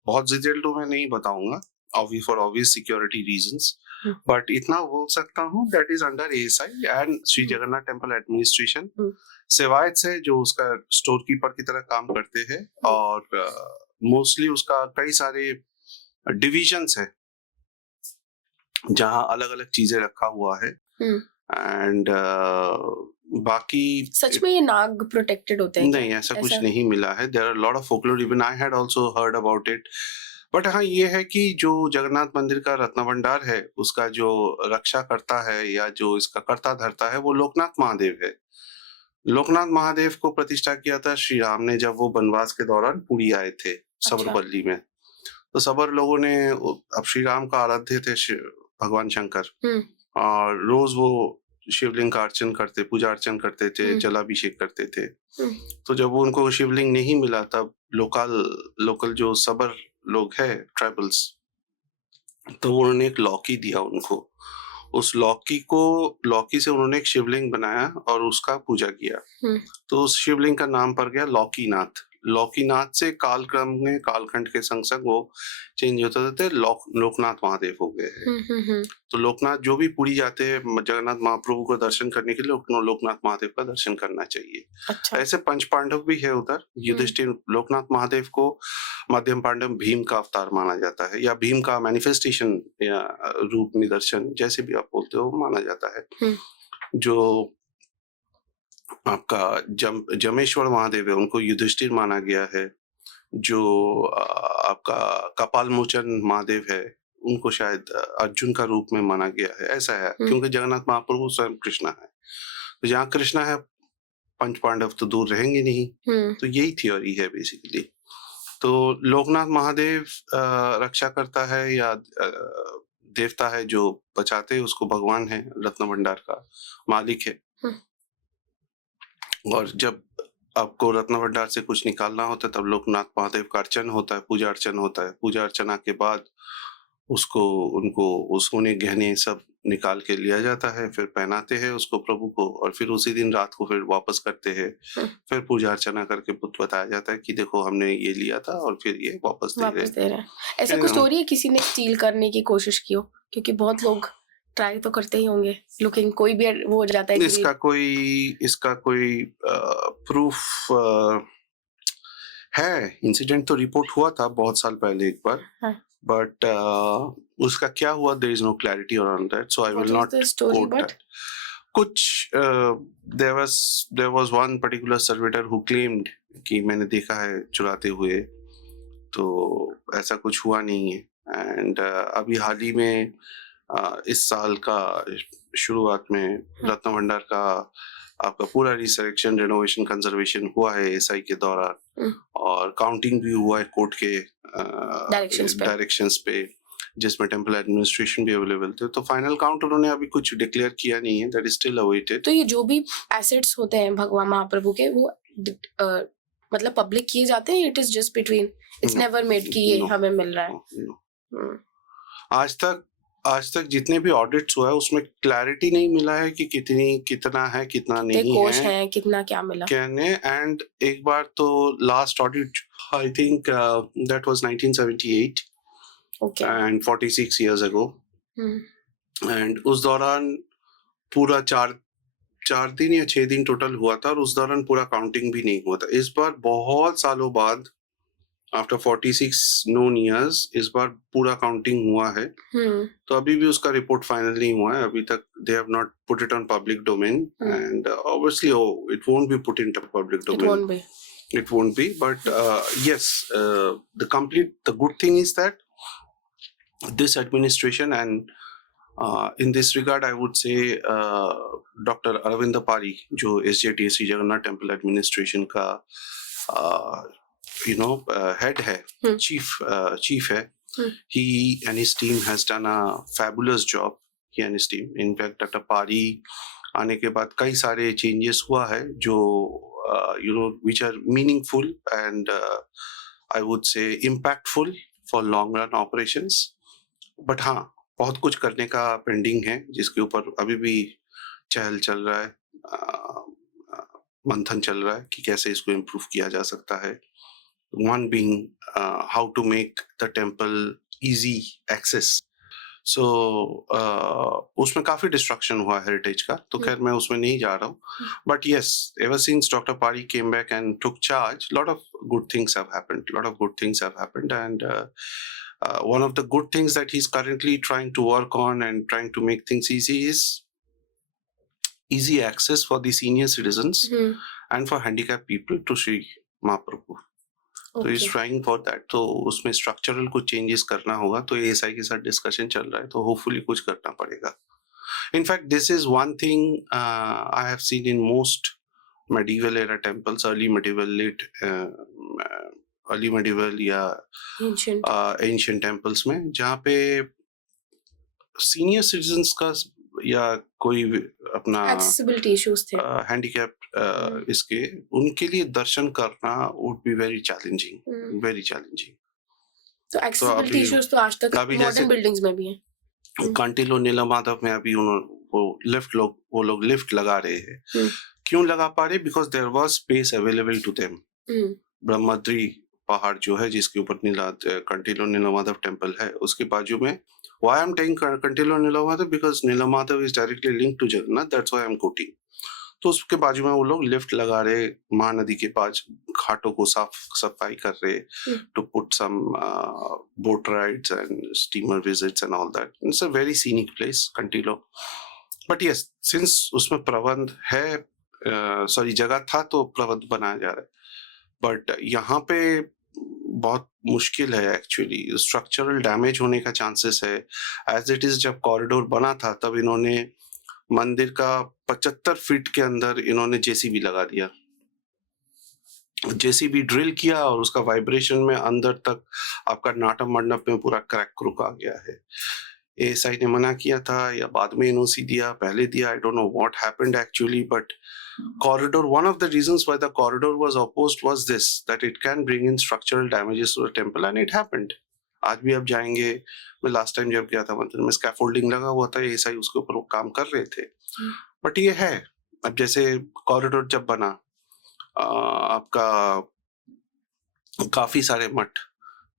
बहुत डिटेल तो मैं नहीं बताऊंगा, for obvious security reasons, but इतना बोल सकता हूँ that is under ASI and Shri Jagannath temple administration. सेवायत से जो उसका स्टोर कीपर की तरह काम करते हैं, और मोस्टली उसका कई सारे डिविजन्स है जहाँ अलग अलग चीजें रखा हुआ है। एंड बाकी सच में ये नाग प्रोटेक्टेड होते हैं? नहीं, ऐसा कुछ नहीं मिला है। There are lot of folklore, even I had also heard about it. But हाँ, ये है कि जो जगन्नाथ मंदिर का रत्न भंडार है, उसका जो रक्षा करता है या जो इसका कर्ता धरता है, वो लोकनाथ महादेव है। लोकनाथ महादेव को प्रतिष्ठा किया था श्री राम ने जब वो वनवास के दौरान पुरी आए थे, सबरपल्ली में। तो सबर लोगों ने, अब श्री राम का आराध्य थे भगवान शंकर, और रोज वो शिवलिंग का अर्चन करते, पूजा अर्चन करते थे, जलाभिषेक करते थे। तो जब वो उनको शिवलिंग नहीं मिला, तब लोकल जो सबर लोग है, ट्राइबल्स, तो उन्होंने एक लौकी दिया उनको। उस लौकी से उन्होंने एक शिवलिंग बनाया और उसका पूजा किया। तो उस शिवलिंग का नाम पड़ गया लौकीनाथ। लौकीनाथ से कालक्रम में, कालखंड के संग संग वो चेंज होते थे, लोकनाथ महादेव हो गए हैं। तो लोकनाथ जो भी पुरी जाते हैं जगन्नाथ महाप्रभु को दर्शन करने के लिए, लोकनाथ महादेव का दर्शन करना चाहिए। अच्छा। ऐसे पंच पांडव भी है उधर। युधिष्ठिर लोकनाथ महादेव को मध्यम पांडव भीम का अवतार माना जाता है, या भीम का मैनिफेस्टेशन या रूप निदर्शन, जैसे भी आप बोलते हो, माना जाता है। जो आपका जमेश्वर महादेव है, उनको युधिष्ठिर माना गया है। जो आपका कपाल मोचन महादेव है, उनको शायद अर्जुन का रूप में माना गया है। ऐसा है क्योंकि जगन्नाथ महाप्रभु स्वयं कृष्णा है। तो जहाँ कृष्णा है, पंच पांडव तो दूर रहेंगे नहीं। तो यही थ्योरी है बेसिकली। तो लोकनाथ महादेव रक्षा करता है या देवता है जो बचाते हैं, उसको भगवान है, रत्न भंडार का मालिक है। और जब आपको रत्न भंडार से कुछ निकालना होता है, तब लोकनाथ महादेव का अर्चन होता है, पूजा अर्चन होता है। पूजा अर्चना के बाद उनको सोने गहने सब निकाल के लिया जाता है, फिर पहनाते हैं उसको प्रभु को, और फिर उसी दिन रात को फिर वापस करते हैं। फिर पूजा अर्चना करके बताया जाता है कि देखो हमने ये लिया था और फिर ये वापस दे रहे हैं। ऐसा कोई स्टोरी है किसी ने स्टील करने की कोशिश की हो? क्योंकि बहुत लोग ट्राई तो करते ही होंगे, लुकिंग कोई भी वो हो जाता है। इसका कोई प्रूफ है। इंसिडेंट तो रिपोर्ट हुआ था बहुत साल पहले एक बार, बट उसका क्या हुआ, there is no clarity around that, so I will not quote that. कुछ there was one particular servitor who claimed कि मैंने देखा है चुराते हुए, तो ऐसा कुछ हुआ नहीं है। एंड अभी हाल ही में इस साल का शुरुआत में रत्न भंडार का आपका पूरा रिसरेक्शन, रेनोवेशन, कंजर्वेशन हुआ है एसआई के दौरान, और काउंटिंग भी हुआ है कोर्ट के डायरेक्शंस पे, जिसमें टेंपल एडमिनिस्ट्रेशन भी अवेलेबल थे। तो फाइनल काउंट उन्होंने अभी कुछ डिक्लेयर किया नहीं है, दैट इज स्टिल अवेटेड। तो ये जो भी एसेट्स होते हैं भगवान महाप्रभु के, वो मतलब पब्लिक किए जाते हैं, it is just between, it's No, never made कि ये no, हमें मिल रहा है? no. हम्म, आज तक जितने भी ऑडिट्स हुआ है उसमें क्लैरिटी नहीं मिला है कि कितना है कितना कितने नहीं कोष है हैं, कितना क्या मिला? कहने। एंड एक बार तो last audit I think that was 1978 okay. And 46 years ago, hmm, and उस दौरान पूरा 4 दिन या 6 दिन टोटल हुआ था और उस दौरान पूरा काउंटिंग भी नहीं हुआ था। इस बार बहुत सालों बाद आफ्टर 46 नोन ईयर्स इस बार पूरा काउंटिंग हुआ है। तो अभी भी उसका रिपोर्ट फाइनल नहीं हुआ है अभी तक। They have not put it on public domain and obviously it won't be put in public it domain, won't be. it won't be, but yes, the good thing is that this administration and in this regard I would say Dr. Aravind Pari जो SJTC Jagannath Temple Administration का head है, chief है, he and his team has done a fabulous job. He and his team, in fact Dr. Pari आने के बाद कई सारे changes हुआ है जो which are meaningful and I would say impactful for long run operations. But हाँ, बहुत कुछ करने का पेंडिंग है जिसके ऊपर अभी भी चहल चल रहा है, मंथन चल रहा है कि कैसे इसको इम्प्रूव किया जा सकता है। One being how to make the temple easy access. So उसमें काफी डिस्ट्रक्शन हुआ हेरिटेज का, तो खैर मैं उसमें नहीं जा रहा हूँ। But yes, ever since Dr. Pari came back and took charge, lot of good things have happened, and one of the good things that he's currently trying to work on and trying to make things easy is easy access for the senior citizens and for handicapped people to Sri Mahaprabhu. तो इज ट्राइंग फॉर दैट। तो उसमें स्ट्रक्चरल कुछ चेंजेस करना होगा, तो एएसआई के साथ डिस्कशन चल रहा है, तो होपफुली कुछ करना पड़ेगा। In fact this is one thing I have seen in most medieval era temples, early medieval या ancient temples में, जहाँ पे सीनियर सिटीजन्स का या कोई अपना एक्सेसिबिलिटी इश्यूज थे, हैंडीकैप इसके उनके लिए दर्शन करना would be very challenging, very challenging. तो एक्सेसिबिलिटी इश्यूज तो आज तक मॉडर्न बिल्डिंग्स में भी हैं। कंटिलो नीलमाधव में अभी वो लोग लिफ्ट लगा रहे हैं। क्यों लगा पा रहे? Because there was space available to them. Brahmadri पहाड़ जो है जिसके ऊपर कंटिलो नीलमाधव टेम्पल है, उसके बाजू में why I'm taking Kantilo Nilavadav because Nilamadav is directly linked to Jagannath, that's why I'm quoting. तो उसके बाजू में वो लोग लिफ्ट लगा रहे, महानदी के पास घाटों को सफाई कर रहे, to put some boat rides and steamer visits and all that. It's a very scenic place, Kantilo. But yes, since उसमें प्रबंध है, जगह था तो प्रबंध बनाया जा रहा है, बट यहाँ पे बहुत मुश्किल है एक्चुअली। स्ट्रक्चरल डैमेज होने का चांसेस है। एज इट इज जब कॉरिडोर बना था तब इन्होंने मंदिर का 75 फीट के अंदर इन्होंने जेसीबी लगा दिया, जेसीबी ड्रिल किया और उसका वाइब्रेशन में अंदर तक आपका नाटक मंडप में पूरा क्रैक क्रुक आ गया है। एएसआई ने मना किया था या बाद में एनओसी दिया, पहले दिया, I don't know what happened actually, but corridor, one of the reasons why the corridor was opposed was this, that it can bring in structural damages to the temple, and it happened. आज भी आप जाएंगे, मैं लास्ट टाइम जब गया था मंदिर में स्कैफोल्डिंग लगा हुआ था, एएसआई उसके ऊपर काम कर रहे थे। बट ये है, अब जैसे कॉरिडोर जब बना, आपका काफी सारे मठ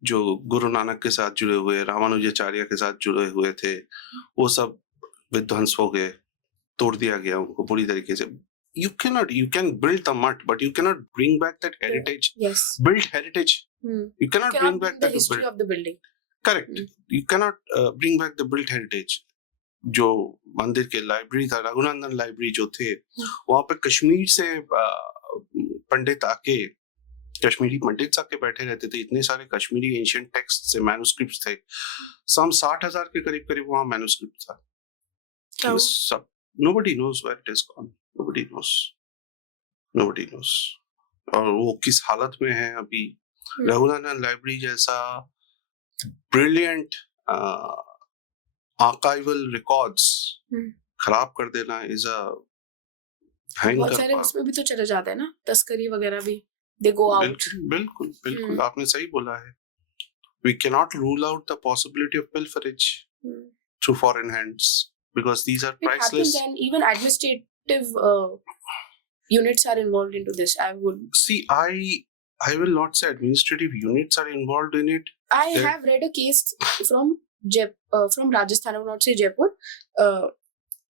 जो गुरु नानक के साथ जुड़े हुए, रामानुजाचार्य के साथ जुड़े हुए थे, वो सब विध्वंस हो गए, तोड़ दिया गया उनको पूरी तरीके से। You can build the mutt, but you cannot bring back that heritage. Yes. Build heritage. You cannot bring back the history of the building. Correct. You cannot bring back the built heritage. जो मंदिर के लाइब्रेरी था, रघुनंदन लाइब्रेरी जो थे, वहाँ पे कश्मीर से पंडित आके, कश्मीरी पंडित आके बैठे रहते थे। इतने सारे कश्मीरी एंशिएंट टेक्स्ट से मैन्युस्क्रिप्ट्स थे, सम 60,000 के करीब वहाँ मैन्युस्क्रिप्ट था। सब nobody knows where it is gone. Nobody knows. और वो किस हालत में है अभी। रघुनंदन लाइब्रेरी जैसा ब्रिलियंट आर्काइवल रिकॉर्ड्स खराब कर देना इज अ बहुत सारे उसमें भी तो चले जाते हैं ना, तस्करी वगैरह भी। they go out. बिल्कुल बिल्कुल बिल्कुल Hmm. आपने सही बोला है. We cannot rule out the possibility of pilferage through foreign hands because these are It happens, priceless. and even administrative units are involved into this. I would. See, I will not say administrative units are involved in it. I There- have read a case from from Rajasthan. I would not say Jaipur.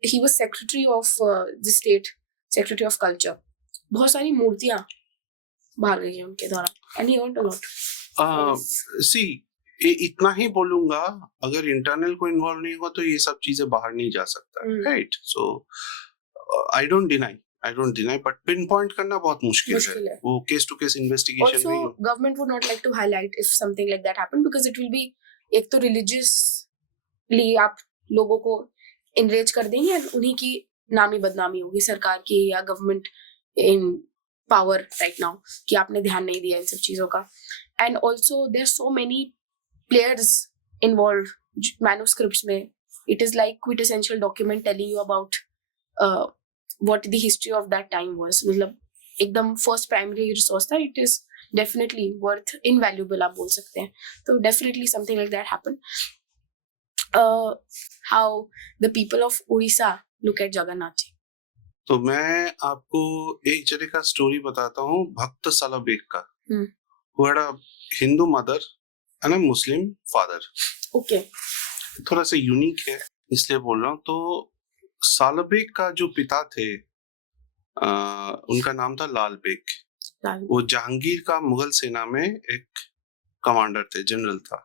He was secretary of the state, secretary of culture. बहुत सारी मूर्तियां बाहर गई हैं उनके द्वारा, and he earned a lot. सी इतना ही बोलूंगा, अगर इंटरनल को इन्वॉल्व नहीं होगा तो ये सब चीजें बाहर नहीं जा सकता, right? So I don't deny but pin point करना बहुत मुश्किल है. वो case to case investigation Also, नहीं. government would not like to highlight if something like that happened because it will be, एक तो religiously आप लोगों को enrage कर देंगे and उन्हीं की नामी बदनामी होगी सरकार की या government in power right now कि आपने ध्यान नहीं दिया इन सब चीजों का. And also there so many players involve manuscripts में. It is like quintessential document telling you about what the history of that time was. मतलब एकदम फर्स्ट प्राइमरी रिसोर्स था. It is definitely worth invaluable आप बोल सकते हैं. तो definitely something like that happen. How the people of Orissa look eight Jagannath ji. तो मैं आपको एक जगह का स्टोरी बताता हूँ, भक्त सालाबेग का. who had a Hindu mother and a Muslim father. Okay. थोड़ा सा यूनिक है इसलिए बोल रहा हूँ. तो सालाबेग का जो पिता थे उनका नाम था लाल बेग. वो जहांगीर का मुगल सेना में एक कमांडर थे, जनरल था.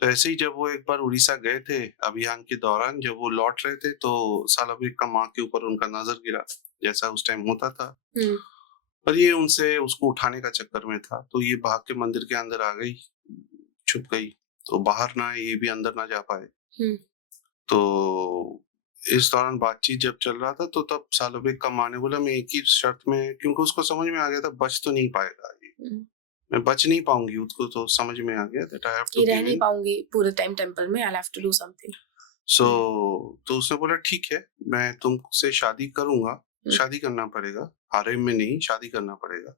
तो ऐसे ही जब वो एक बार उड़ीसा गए थे अभियान के दौरान, जब वो लौट रहे थे तो सालाबेग का माँ के ऊपर उनका नजर गिरा, जैसा उस टाइम होता था. पर ये उनसे उसको उठाने का चक्कर में था, तो ये भाग के मंदिर के अंदर आ गई, छुप गई. तो बाहर ना आए, ये भी अंदर ना जा पाए. तो इस दौरान बातचीत जब चल रहा था तो तब सालाबेग का माँ ने बोला मैं एक ही शर्त में, क्योंकि उसको समझ में आ गया था बच तो नहीं पाएगा ये, मैं बच नहीं पाऊंगी. उसको तो समझ में आ गया that I have to रह नहीं पाऊंगी पूरे टाइम टेंपल में. I'll have to do something. So तो उसने बोला ठीक है, मैं तुमसे शादी करूंगा. शादी करना पड़ेगा, हारेम में नहीं, शादी करना पड़ेगा.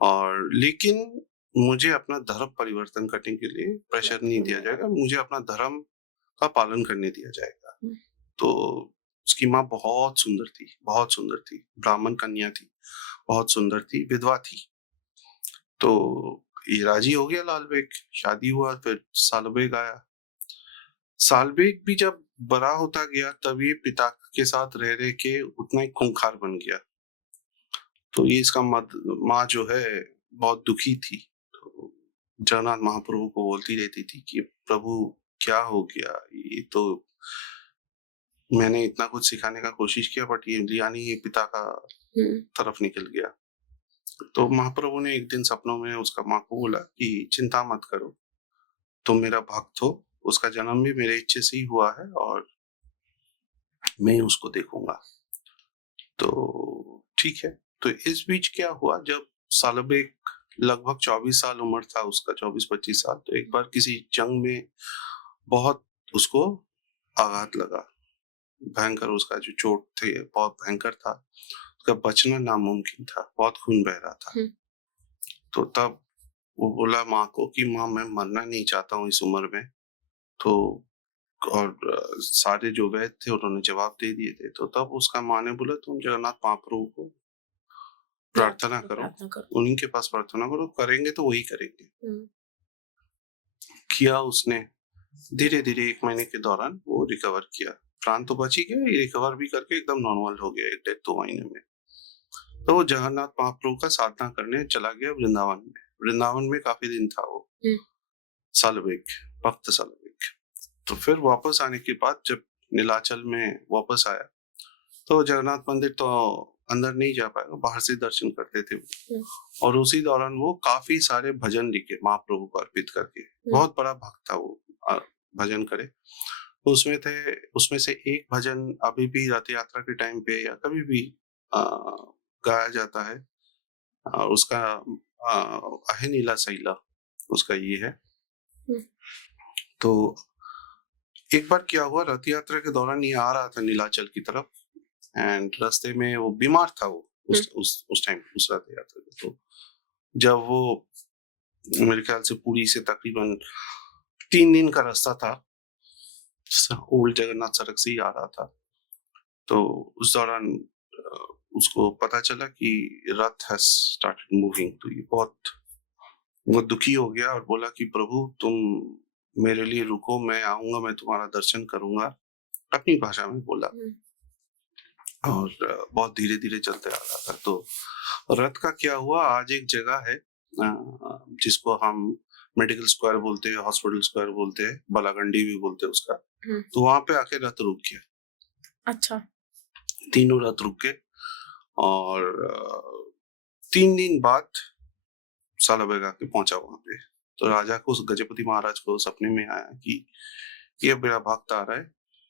और लेकिन मुझे अपना धर्म परिवर्तन करने के लिए प्रेशर नहीं दिया जाएगा, मुझे अपना धर्म का पालन करने दिया जाएगा. तो उसकी माँ बहुत सुंदर थी, बहुत सुंदर थी, ब्राह्मण कन्या थी, बहुत सुंदर थी, विधवा थी. तो ये राजी हो गया लाल बेग, शादी हुआ. फिर सालबेग आया. सालबेग भी जब बड़ा होता गया तब ये पिता के साथ रह रह के उतना ही खूंखार बन गया. तो ये इसका माँ जो है बहुत दुखी थी. तो जगन्नाथ महाप्रभु को बोलती रहती थी कि प्रभु क्या हो गया, ये तो मैंने इतना कुछ सिखाने का कोशिश किया बट ये पिता का तरफ निकल गया. तो महाप्रभु ने एक दिन सपनों में उसका माँ को बोला कि चिंता मत करो, तुम मेरा भक्त हो, उसका जन्म भी मेरे इच्छे से ही हुआ है और मैं उसको देखूंगा. तो ठीक है. तो इस बीच क्या हुआ, जब सालबेग लगभग 24 साल उम्र था उसका, 24-25 साल, तो एक बार किसी जंग में बहुत उसको आघात लगा, भयंकर. उसका जो चोट थे बहुत भयंकर था, उसका बचना नामुमकिन था, बहुत खून बह रहा था. तो तब वो बोला माँ को कि माँ मैं मरना नहीं चाहता हूँ इस उम्र में. तो और सारे जो वैद्य थे उन्होंने जवाब दे दिए थे. तो तब उसका माँ ने बोला तुम जगन्नाथ महाप्रभु को प्रार्थना करो, उन्हीं के पास प्रार्थना करो, करेंगे तो वही करेंगे. किया उसने. धीरे धीरे 1 महीने के दौरान वो रिकवर किया, प्राण तो बच ही गया, रिकवर भी करके एकदम नॉर्मल हो गया 1-2 महीने में. तो वो जगन्नाथ महाप्रभु का साधना करने चला गया वृंदावन में. वृंदावन में काफी दिन था वो सालबेग, भक्त सालबेग. तो फिर वापस आने के बाद जब नीलाचल में वापस आया तो जगन्नाथ मंदिर तो अंदर नहीं जा पाया, बाहर से दर्शन करते थे. और उसी दौरान वो काफी सारे भजन लिखे महाप्रभु को अर्पित करके. बहुत बड़ा भक्त था वो, भजन करे. उसमें से एक भजन अभी भी रथ यात्रा के टाइम पे या कभी भी गाया जाता है. उसका अहे नीला सैला उसका ये है. तो एक बार क्या हुआ, रथ यात्रा के दौरान ये आ रहा था नीलाचल की तरफ एंड रास्ते में वो बीमार था वो उस टाइम उस रथ यात्रा में. तो जब वो मेरे ख्याल से पुरी से तकरीबन 3 दिन का रास्ता था, ओल्ड जगन्नाथ सड़क से ही आ रहा था। तो उस दौरान उसको पता चला कि रथ हैज स्टार्टेड मूविंग। तो ये वो दुखी हो गया और बोला कि प्रभु तुम मेरे लिए रुको, मैं आऊंगा, मैं तुम्हारा दर्शन करूंगा, अपनी भाषा में बोला। और बहुत धीरे धीरे चलते आ रहा था। तो रथ का क्या हुआ, आज एक जगह है जिसको हम मेडिकल स्क्वायर बोलते हैं, हॉस्पिटल स्क्वायर बोलते हैं, बालागंडी भी बोलते हैं उसका। तो वहां पे आके रथ रुक गया। अच्छा। तीनों रथ रुक गए और 3 दिन बाद सालाबेग आके पहुंचा वहां पे। तो राजा को, गजपति महाराज को सपने में आया कि ये मेरा भक्त आ रहा है,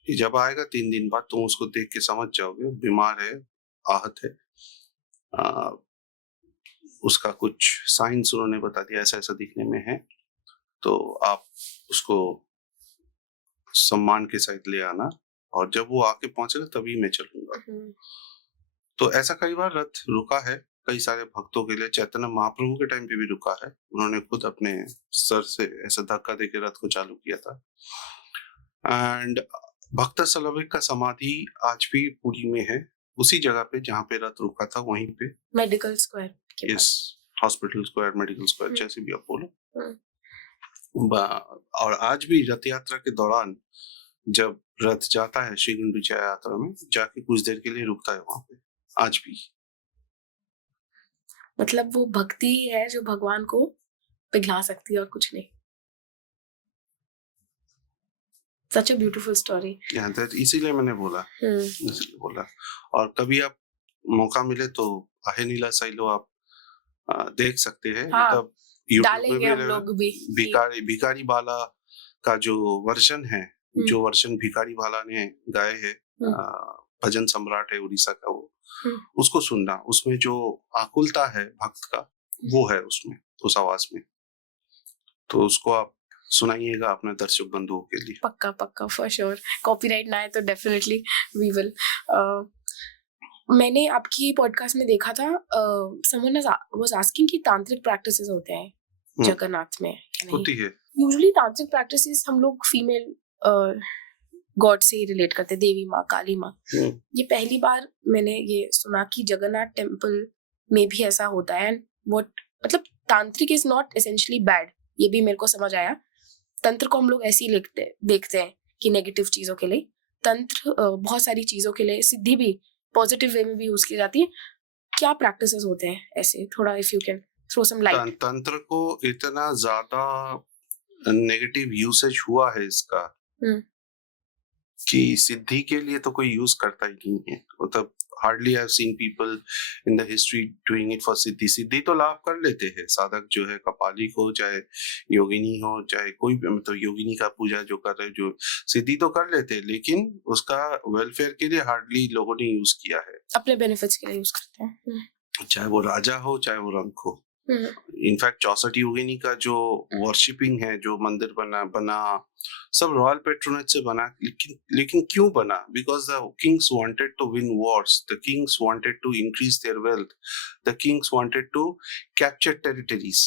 कि जब आएगा 3 दिन बाद तुम उसको देख के समझ जाओगे, बीमार है, आहत है, उसका कुछ साइंस उन्होंने बता दिया, ऐसा ऐसा दिखने में है, तो आप उसको सम्मान के साथ ले आना, और जब वो आके पहुंचेगा तभी मैं चलूंगा। तो ऐसा कई बार रथ रुका है कई सारे भक्तों के लिए। चैतन्य महाप्रभु के टाइम पे भी रुका है, उन्होंने खुद अपने सर से ऐसा धक्का देके रथ को चालू किया था। एंड भक्त सालाबेग का समाधि आज भी पुरी में है, उसी जगह पे जहाँ पे रथ रुका था, वहीं पे medical square. Yes, hospital square, medical square, जैसे भी आप बोलो। और आज भी रथ यात्रा के दौरान जब रथ जाता है श्री गुंडीचा यात्रा में, जाके कुछ देर के लिए रुकता है वहां पे आज भी। मतलब वो भक्ति है जो भगवान को पिघला सकती है और कुछ नहीं। Such a beautiful story. इसीलिए मैंने बोला। और कभी आप मौका मिले तो आहे नीला साइलो आप देख सकते हैं। हाँ, मतलब डालेंगे हम लोग भी। भिखारी बाला का जो वर्जन है, जो वर्जन भिखारी बाला ने गाए है, भजन सम्राट है उड़ीसा का, वो उसको सुनना, उसमें जो आकुलता है भक्त का, वो है उसमें, उस आवाज में। तो उसको आप सुनाइएगा अपने दर्शक बंधुओं के लिए। पक्का फॉर श्योर। कॉपीराइट ना आए तो डेफिनेटली वी विल। मैंने आपकी पॉडकास्ट में देखा था, समवन वाज आस्किंग कि तांत्रिक प्रैक्टिसेस होते हैं जगन्नाथ में। होती है। यूजुअली तांत्रिक प्रैक्टिसेस हम लोग फीमेल गॉड से ही रिलेट करते, देवी माँ, काली माँ। ये पहली बार मैंने ये सुना कि जगन्नाथ टेम्पल में भी ऐसा होता है। एंड व्हाट, मतलब तांत्रिक इज नॉट एसेंशियली बैड, ये भी मेरे को समझ आया। तंत्र को हम लोग ऐसे ही देखते हैं कि नेगेटिव चीजों के लिए। तंत्र बहुत सारी चीजों के लिए, सिद्धि भी पॉजिटिव वे में भी यूज की जाती है। क्या प्रैक्टिसेस होते हैं ऐसे, थोड़ा if you can throw some light. तंत्र को इतना ज्यादा नेगेटिव यूसेज हुआ है इसका कि सिद्धि के लिए तो कोई यूज करता ही नहीं है। मतलब hardly I have seen people in the history doing it for siddhi. सिद्धि तो लाभ कर लेते हैं साधक, जो है कपालिक हो, चाहे योगिनी हो, चाहे कोई भी, मतलब योगिनी का पूजा जो कर रहे, जो सिद्धि तो कर लेते हैं, लेकिन उसका वेलफेयर के लिए हार्डली लोगों ने यूज किया है, अपने बेनिफिट्स के लिए यूज करते हैं। चाहे वो राजा हो, चाहे वो रंक हो। इनफैक्ट 64 योगिनी का जो वर्शिपिंग है, जो मंदिर बना सब रॉयल पेट्रोनेज से बना। लेकिन क्यों बना? Because the kings wanted to win wars, the kings wanted to increase their wealth, the kings wanted to capture territories,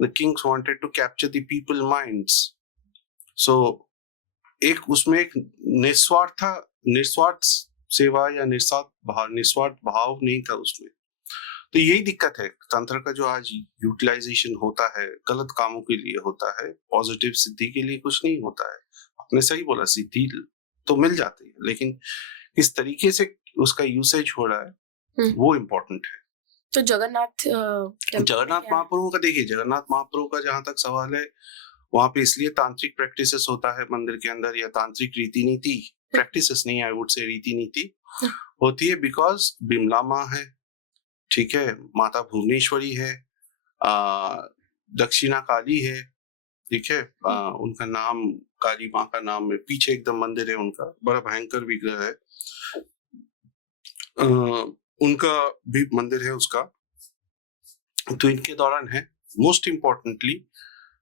the kings wanted to capture the people minds. So एक उसमें एक निस्वार्थ सेवा या निस्वार्थ भाव नहीं था उसमें। तो यही दिक्कत है तंत्र का, जो आज यूटिलाइजेशन होता है गलत कामों के लिए होता है, पॉजिटिव सिद्धि के लिए कुछ नहीं होता है। आपने सही बोला, सिद्धि तो मिल जाती है, लेकिन किस तरीके से उसका यूसेज हो रहा है वो इम्पोर्टेंट है। तो जगन्नाथ महाप्रभु का देखिए, जगन्नाथ महाप्रभु का जहां तक सवाल है, वहां पे इसलिए तांत्रिक प्रैक्टिसेस होता है मंदिर के अंदर, या तांत्रिक रीति नीति, प्रैक्टिसेस नहीं, आई वुड से रीति नीति होती है, बिकॉज बिमला माँ है, ठीक है, माता भुवनेश्वरी है, दक्षिणा काली है, ठीक है, उनका नाम, काली माँ का नाम है, पीछे एकदम मंदिर है उनका, बड़ा भयंकर विग्रह है, उनका भी मंदिर है उसका। तो इनके दौरान है, मोस्ट इम्पोर्टेंटली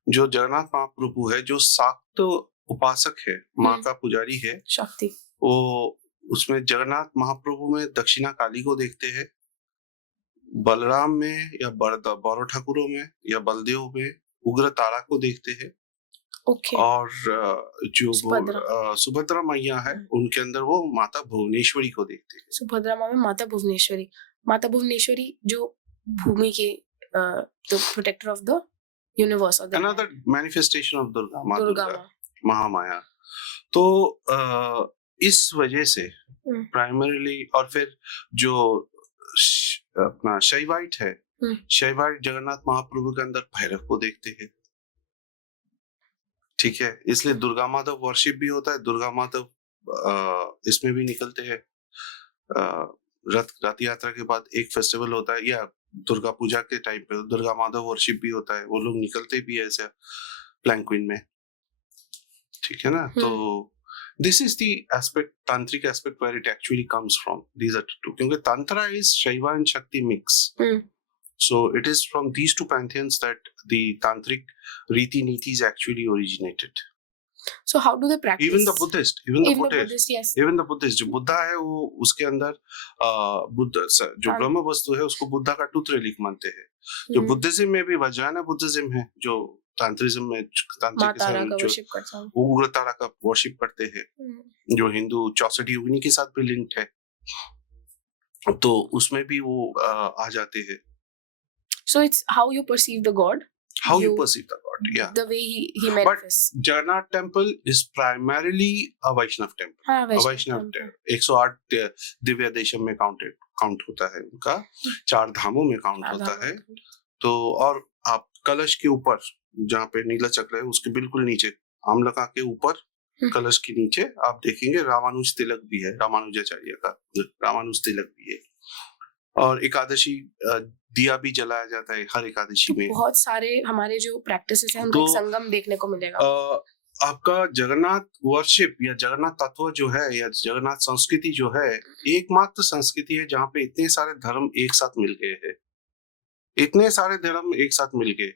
जो जगन्नाथ महाप्रभु है, जो शाक्त उपासक है, माँ का पुजारी है, शक्ति, वो उसमें जगन्नाथ महाप्रभु में दक्षिणा काली को देखते हैं, बलराम में या बड़ो ठाकुरों में या बलदेव में उग्र तारा को देखते हैं। ओके। और जो सुभद्रा। सुभद्रा मैया है उनके अंदर वो माता भुवनेश्वरी को देखते हैं। सुभद्रा माँ में माता भुवनेश्वरी। माता भुवनेश्वरी जो भूमि के the protector of the universe और अनदर मैनिफेस्टेशन ऑफ दुर्गा माँ, दुर्गा दुर्गा माँ। महामाया। तो इस वजह से प्राइमरीली, और फिर जो अपना शैवाइट है, शैवाइट जगन्नाथ महाप्रभु के अंदर भैरव को देखते हैं। ठीक है, इसलिए दुर्गा माधव वर्शिप भी होता है। दुर्गा माधव इसमें भी निकलते हैं। रथ यात्रा के बाद एक फेस्टिवल होता है, या दुर्गा पूजा के टाइम पे दुर्गा माधव वर्शिप भी होता है। वो लोग निकलते भी है ऐसे प्लैंक्विन में। ठीक है ना। तो this is the aspect, tantric aspect where it actually comes from. These are two, क्योंकि tantra is Shaiva and Shakti mix. So it is from these two pantheons that the tantric riti nitis actually originated. So how do they practice? Even the Buddhist, yes. even the Buddhist, जो बुद्धा है वो उसके अंदर बुद्ध जो ब्रह्म वस्तु है उसको बुद्धा का टूथ रिलीफ मानते हैं। जो बुद्धिज्म में भी वज्रायना बुद्धिज्म है, जो तांत्रिज्म में वो उग्र तारा का वर्शिप करते हैं, जो हिंदू 64 योगिनी के साथ भी लिंक्ड है, तो उसमें भी वो आ जाते हैं। So it's how you perceive the god. How you perceive the god, yeah. The way he manifests. But Jagannath temple is primarily a Vaishnav temple. हाँ, a Vaishnav temple. 108 Divya Desam में काउंट होता है उनका, 4 धामों में काउंट होता है। तो और आप कलश के ऊपर जहाँ पे नीला चक्र है उसके बिल्कुल नीचे, आमलका के ऊपर कलश के नीचे आप देखेंगे रामानुज तिलक भी है, रामानुजाचार्य का रामानुज तिलक भी है। और एकादशी दिया भी जलाया जाता है हर एकादशी में। बहुत सारे हमारे जो प्रैक्टिसेस हैं उनका संगम देखने को मिलेगा। आपका जगन्नाथ वर्शिप या जगन्नाथ तत्व जो है या जगन्नाथ संस्कृति जो है, एकमात्र संस्कृति है जहाँ पे इतने सारे धर्म एक साथ मिल गए हैं। इतने सारे धर्म एक साथ मिल गए।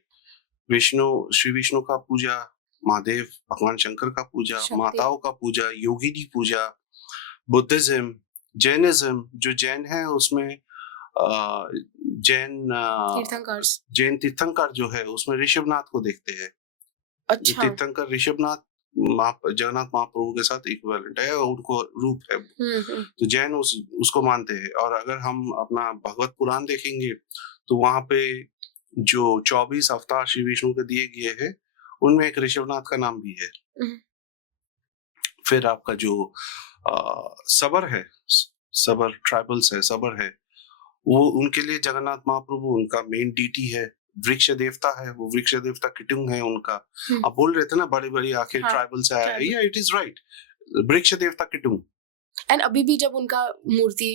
श्री विष्णु का पूजा, महादेव भगवान शंकर का पूजा, माताओं का पूजा, योगिनी पूजा, बुद्धिज्म, जैनिज्म, जो जैन है उसमें जैन तीर्थंकर जो है उसमें ऋषभनाथ को देखते हैं। अच्छा। तीर्थंकर ऋषभनाथ जगन्नाथ महाप्रभु के साथ इक्विवेलेंट है, उनको रूप है। तो जैन उसको मानते हैं। और अगर हम अपना भगवत पुराण देखेंगे तो वहां पे जो 24 अवतार श्री विष्णु के दिए गए हैं उनमें एक ऋषभनाथ का नाम भी है। फिर आपका जो सबर है, सबर ट्राइबल्स है, सबर है, वो उनके लिए जगन्नाथ महाप्रभु उनका मेन डीटी है। वृक्ष देवता है, वो वृक्ष देवता किटुंग है उनका। आप बोल रहे थे ना बड़ी बड़ी आंखें ट्राइबल से आया है, इट इज राइट, वृक्ष देवता किटुंग। एंड अभी भी जब उनका मूर्ति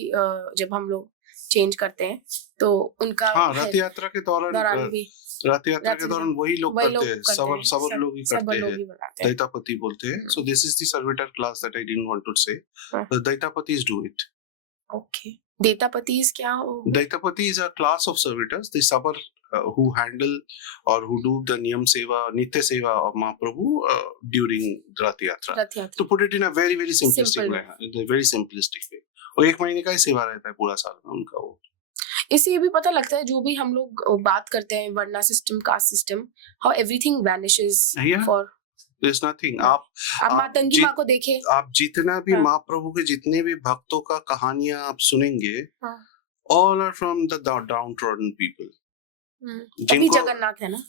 जब हम लोग चेंज करते हैं तो उनका रथ यात्रा के दौरान भी, रथ यात्रा के दौरान वही लोग करते हैं, सबर लोग ही करते हैं, दैतापति बोलते हैं। So this is the servitor class that I didn't want to say, the Daitapatis do it. Okay, Daitapatis क्या हो? Daitapati is a class of servitors, the sabar who handle or who do the niyam seva, nitya seva of Mahaprabhu during Rath Yatra. To put it in a very very simplistic way, in a very simplistic way. और 1 महीने का ही सेवा रहता है पूरा साल में उनका। वो इससे ये भी पता लगता है जो भी हम लोग बात करते हैं varna system, caste system, how everything vanishes for There's nothing. आप मातंगी माँ को देखे, आप जितना भी महाप्रभु के जितने भी भक्तों का कहानियां आप सुनेंगे, all are from the downtrodden people. अभी जगन्नाथ है ना,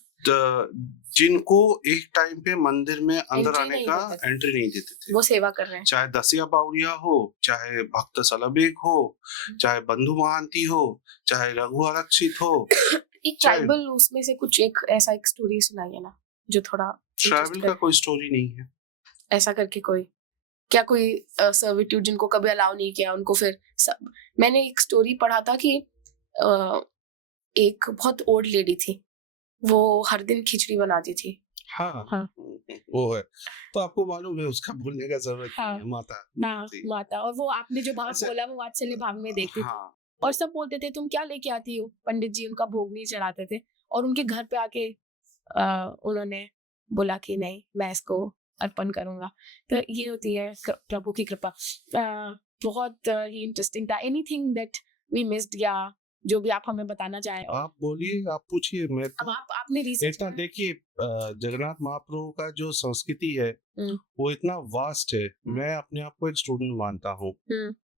जिनको एक टाइम पे मंदिर में अंदर आने का एंट्री नहीं देते थे। वो सेवा कर रहे हैं, चाहे दसिया बाउरिया हो, चाहे भक्त सलबेग हो, चाहे बंधु महांती हो, चाहे रघु आरक्षित हो। एक ट्राइबल उसमें से कुछ एक ऐसा एक स्टोरी सुनाइए ना जो थोड़ा। ट्रैवल का कोई स्टोरी नहीं है ऐसा करके, कोई सर्विट्यूड जिनको कभी अलाउ नहीं किया उनको फिर मैंने एक स्टोरी पढ़ा था कि एक बहुत ओल्ड लेडी थी, वो हर दिन खिचड़ी बनाती थी। हाँ। वो है तो आपको मालूम है उसका भूलने का जरूरत नहीं है। माता और वो आपने जो भाव बोला वो वात्सल्य भाव में देखती थी। और सब बोलते थे तुम क्या लेके आती हो, पंडित जी उनका भोग नहीं चढ़ाते थे। और उनके घर पे आके उन्होंने बोला कि नहीं मैं इसको अर्पण करूंगा। तो ये होती है प्रभु की कृपा। बहुत ही इंटरेस्टिंग था। एनीथिंग दैट वी मिस्ड या जो भी आप हमें बताना चाहें। आप बोलिए, आप पूछिए। मैं अब आपने रिसर्च इतना देखिए, जगन्नाथ महाप्रभु का जो संस्कृति है वो इतना वास्ट है। मैं अपने आप को एक स्टूडेंट मानता हूँ।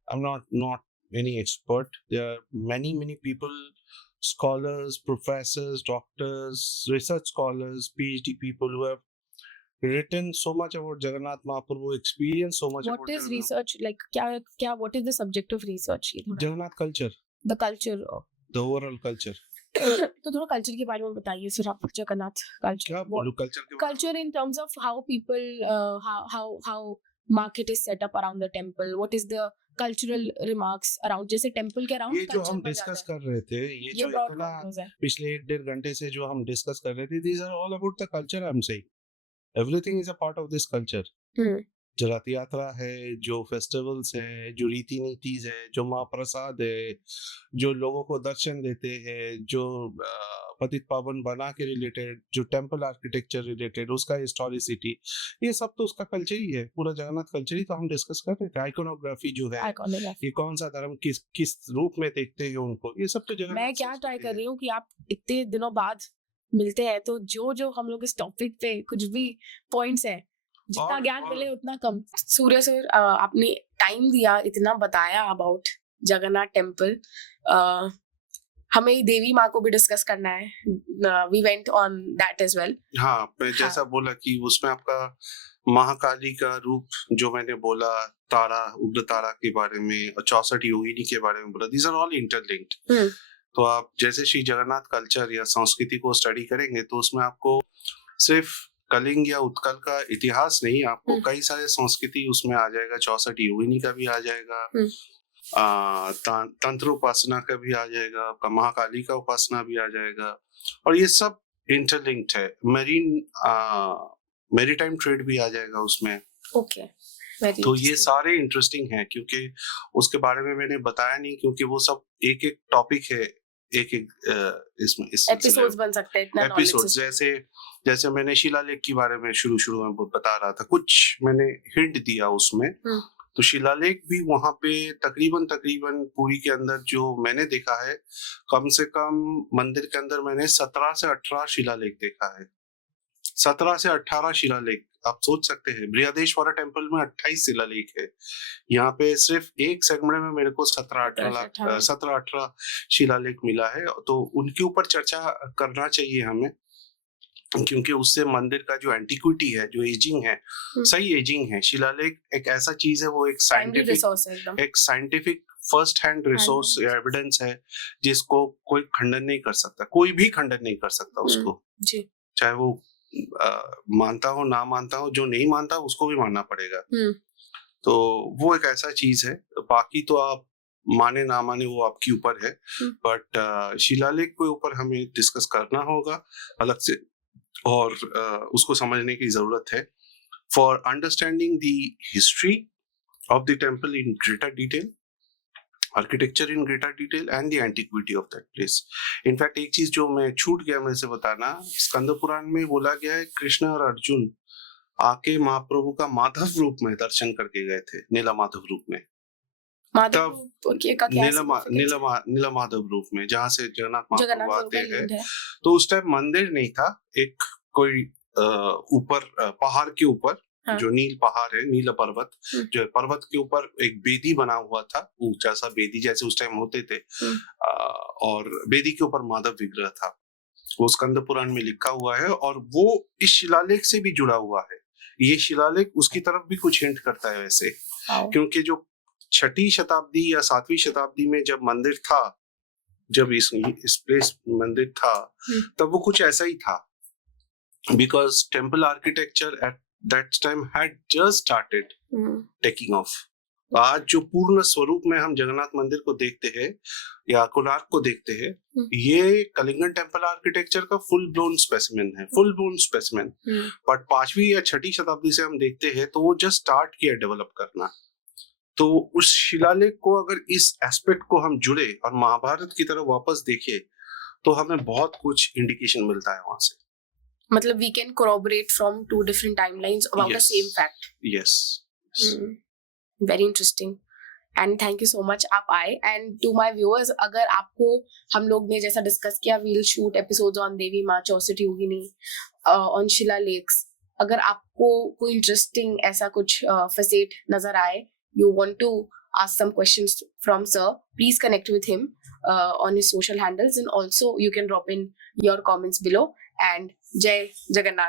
I'm not any expert. There are many people, scholars, professors, doctors, research scholars, PhD people who have written so much about Jagannath Mahaprabhu, experienced so much what about is research like? क्या what is the subject of research? Jagannath culture, the culture of the overall culture. तो थोड़ा कल्चर के बारे में बताइए फिर आप, जगन्नाथ कल्चर। क्या बोलूं कल्चर के बारे में? Culture in terms of how people how market is set up around the temple, what is the cultural remarks around, जैसे temple के around ये जो हम डिस्कस कर रहे थे, ये जो broad इतना contours है। पिछले 1.5 घंटे से जो हम डिस्कस कर रहे थे, these are all about the culture. I'm saying everything is a part of this culture. जो रथ यात्रा है, जो फेस्टिवल्स है, जो रीति नीतिज है, जो महाप्रसाद है, जो लोगों को दर्शन देते हैं, जो पतित पावन बना के रिलेटेड, जो टेम्पल आर्किटेक्चर रिलेटेड, उसका हिस्टोरिसिटी, ये सब तो उसका कल्चर ही है। पूरा जगन्नाथ कल्चर ही तो हम डिस्कस कर रहे थे। आइकोनोग्राफी जो है, ये कौन सा धर्म किस रूप में देखते हैं उनको, ये सब तो जगन्नाथ। मैं क्या ट्राई कर रही हूँ कि आप इतने दिनों बाद मिलते हैं तो जो हम लोग इस टॉपिक पे कुछ भी पॉइंट्स है, जितना ज्ञान मिले उतना कम। सूर्य सर, आपने टाइम दिया, इतना बताया अबाउट जगन्नाथ टेम्पल। हमें देवी माँ को भी डिस्कस करना है, we went on that as well. हाँ, मैं जैसा बोला कि उसमें आपका महाकाली का रूप जो मैंने बोला, तारा, उग्र तारा के बारे में और 64 योगिनी के बारे में बोला, दीज आर ऑल इंटरलिंक्ड। तो आप जैसे श्री जगन्नाथ कल्चर या संस्कृति को स्टडी करेंगे तो उसमें आपको सिर्फ कलिंग या उत्कल का इतिहास नहीं, आपको कई सारे संस्कृति उसमें आ जाएगा। 64 योगिनी का भी आ जाएगा, तंत्र उपासना का भी आ जाएगा, आपका महाकाली का उपासना भी आ जाएगा, और ये सब इंटरलिंक्ड है। मैरीटाइम ट्रेड भी आ जाएगा उसमें। ओके, तो ये सारे इंटरेस्टिंग हैं, क्योंकि उसके बारे में मैंने बताया नहीं, क्योंकि वो सब एक एक टॉपिक है, एक इसमें एपिसोड्स बन सकते हैं, इतना एपिसोड। जैसे मैंने शिलालेख के बारे में शुरू में बता रहा था, कुछ मैंने हिंट दिया उसमें। तो शिलालेख भी वहां पे तकरीबन पूरी के अंदर जो मैंने देखा है, कम से कम मंदिर के अंदर मैंने 17 से 18 शिलालेख देखा है। 17 से 18 शिलालेख, आप सोच सकते हैं। बृहदेश्वरा टेम्पल में 28 शिलालेख है, यहाँ पे सिर्फ एक सेगमेंट में मेरे को 17-18 शिलालेख मिला है। तो उनके ऊपर चर्चा करना चाहिए हमें, क्योंकि उससे मंदिर का जो एंटिक्विटी है, जो एजिंग है, सही एजिंग है। शिलालेख एक ऐसा चीज है, वो एक साइंटिफिक फर्स्ट हैंड रिसोर्स या एविडेंस है, जिसको कोई खंडन नहीं कर सकता, कोई भी खंडन नहीं कर सकता उसको, चाहे वो मानता हो ना मानता हो। जो नहीं मानता उसको भी मानना पड़ेगा। तो वो एक ऐसा चीज है। बाकी तो आप माने ना माने वो आपके ऊपर है, बट शिलालेख के ऊपर हमें डिस्कस करना होगा अलग से, और उसको समझने की जरूरत है for understanding the history of the temple in greater detail, architecture in greater detail and the antiquity of that place. In fact एक चीज जो मैं छूट गया मेरे से बताना, स्कंद पुराण में बोला गया है कृष्ण और अर्जुन आके महाप्रभु का माधव रूप में दर्शन करके गए थे, नीला माधव रूप में। नीला माधव रूप में, जहाँ से जगन्नाथ महाप्रभु आते हैं। तो उस टाइम मंदिर नहीं था, एक कोई ऊपर पहाड़ के ऊपर, जो नील पहाड़ है, नीला पर्वत जो है, पर्वत के ऊपर एक बेदी बना हुआ था, ऊंचा सा बेदी जैसे उस टाइम होते थे, और बेदी के ऊपर माधव विग्रह था। वो स्कंद पुराण में लिखा हुआ है, और वो इस शिलालेख से भी जुड़ा हुआ है। ये शिलालेख उसकी तरफ भी कुछ हिंट करता है वैसे, क्योंकि जो 6वीं शताब्दी या 7वीं शताब्दी में जब मंदिर था, जब इस प्लेस मंदिर था, तब वो कुछ ऐसा ही था, because temple architecture at that time had just started taking of. आज जो पूर्ण स्वरूप में हम जगन्नाथ मंदिर को देखते हैं या कोणार्क को देखते हैं, ये कलिंगन टेम्पल आर्किटेक्चर का फुल ब्लोन स्पेसिमेन है, फुल ब्लोन स्पेसिमेन। बट 5वीं या 6वीं शताब्दी से हम देखते हैं तो वो जस्ट स्टार्ट किया डेवलप करना। तो उस शिलालेख को अगर इस एस्पेक्ट को हम जुड़े और महाभारत की तरफ वापस देखें, तो हमें बहुत कुछ इंडिकेशन मिलता है वहां से। मतलब we can corroborate from 2 different timelines about the same fact. Yes. Very interesting. And thank you so much आप आए. एंड टू माय व्यूअर्स, अगर आपको हम लोग ने जैसा डिस्कस किया, वील शूट एपिसोड्स ऑन देवी माँ, चौसठ योगिनी, ऑन शिला लेक्स. अगर आपको कोई इंटरेस्टिंग ऐसा कुछ फैसेट नजर आए, you want to ask some questions from sir, please connect with him on his social handles, and also you can drop in your comments below. And Jai Jagannath.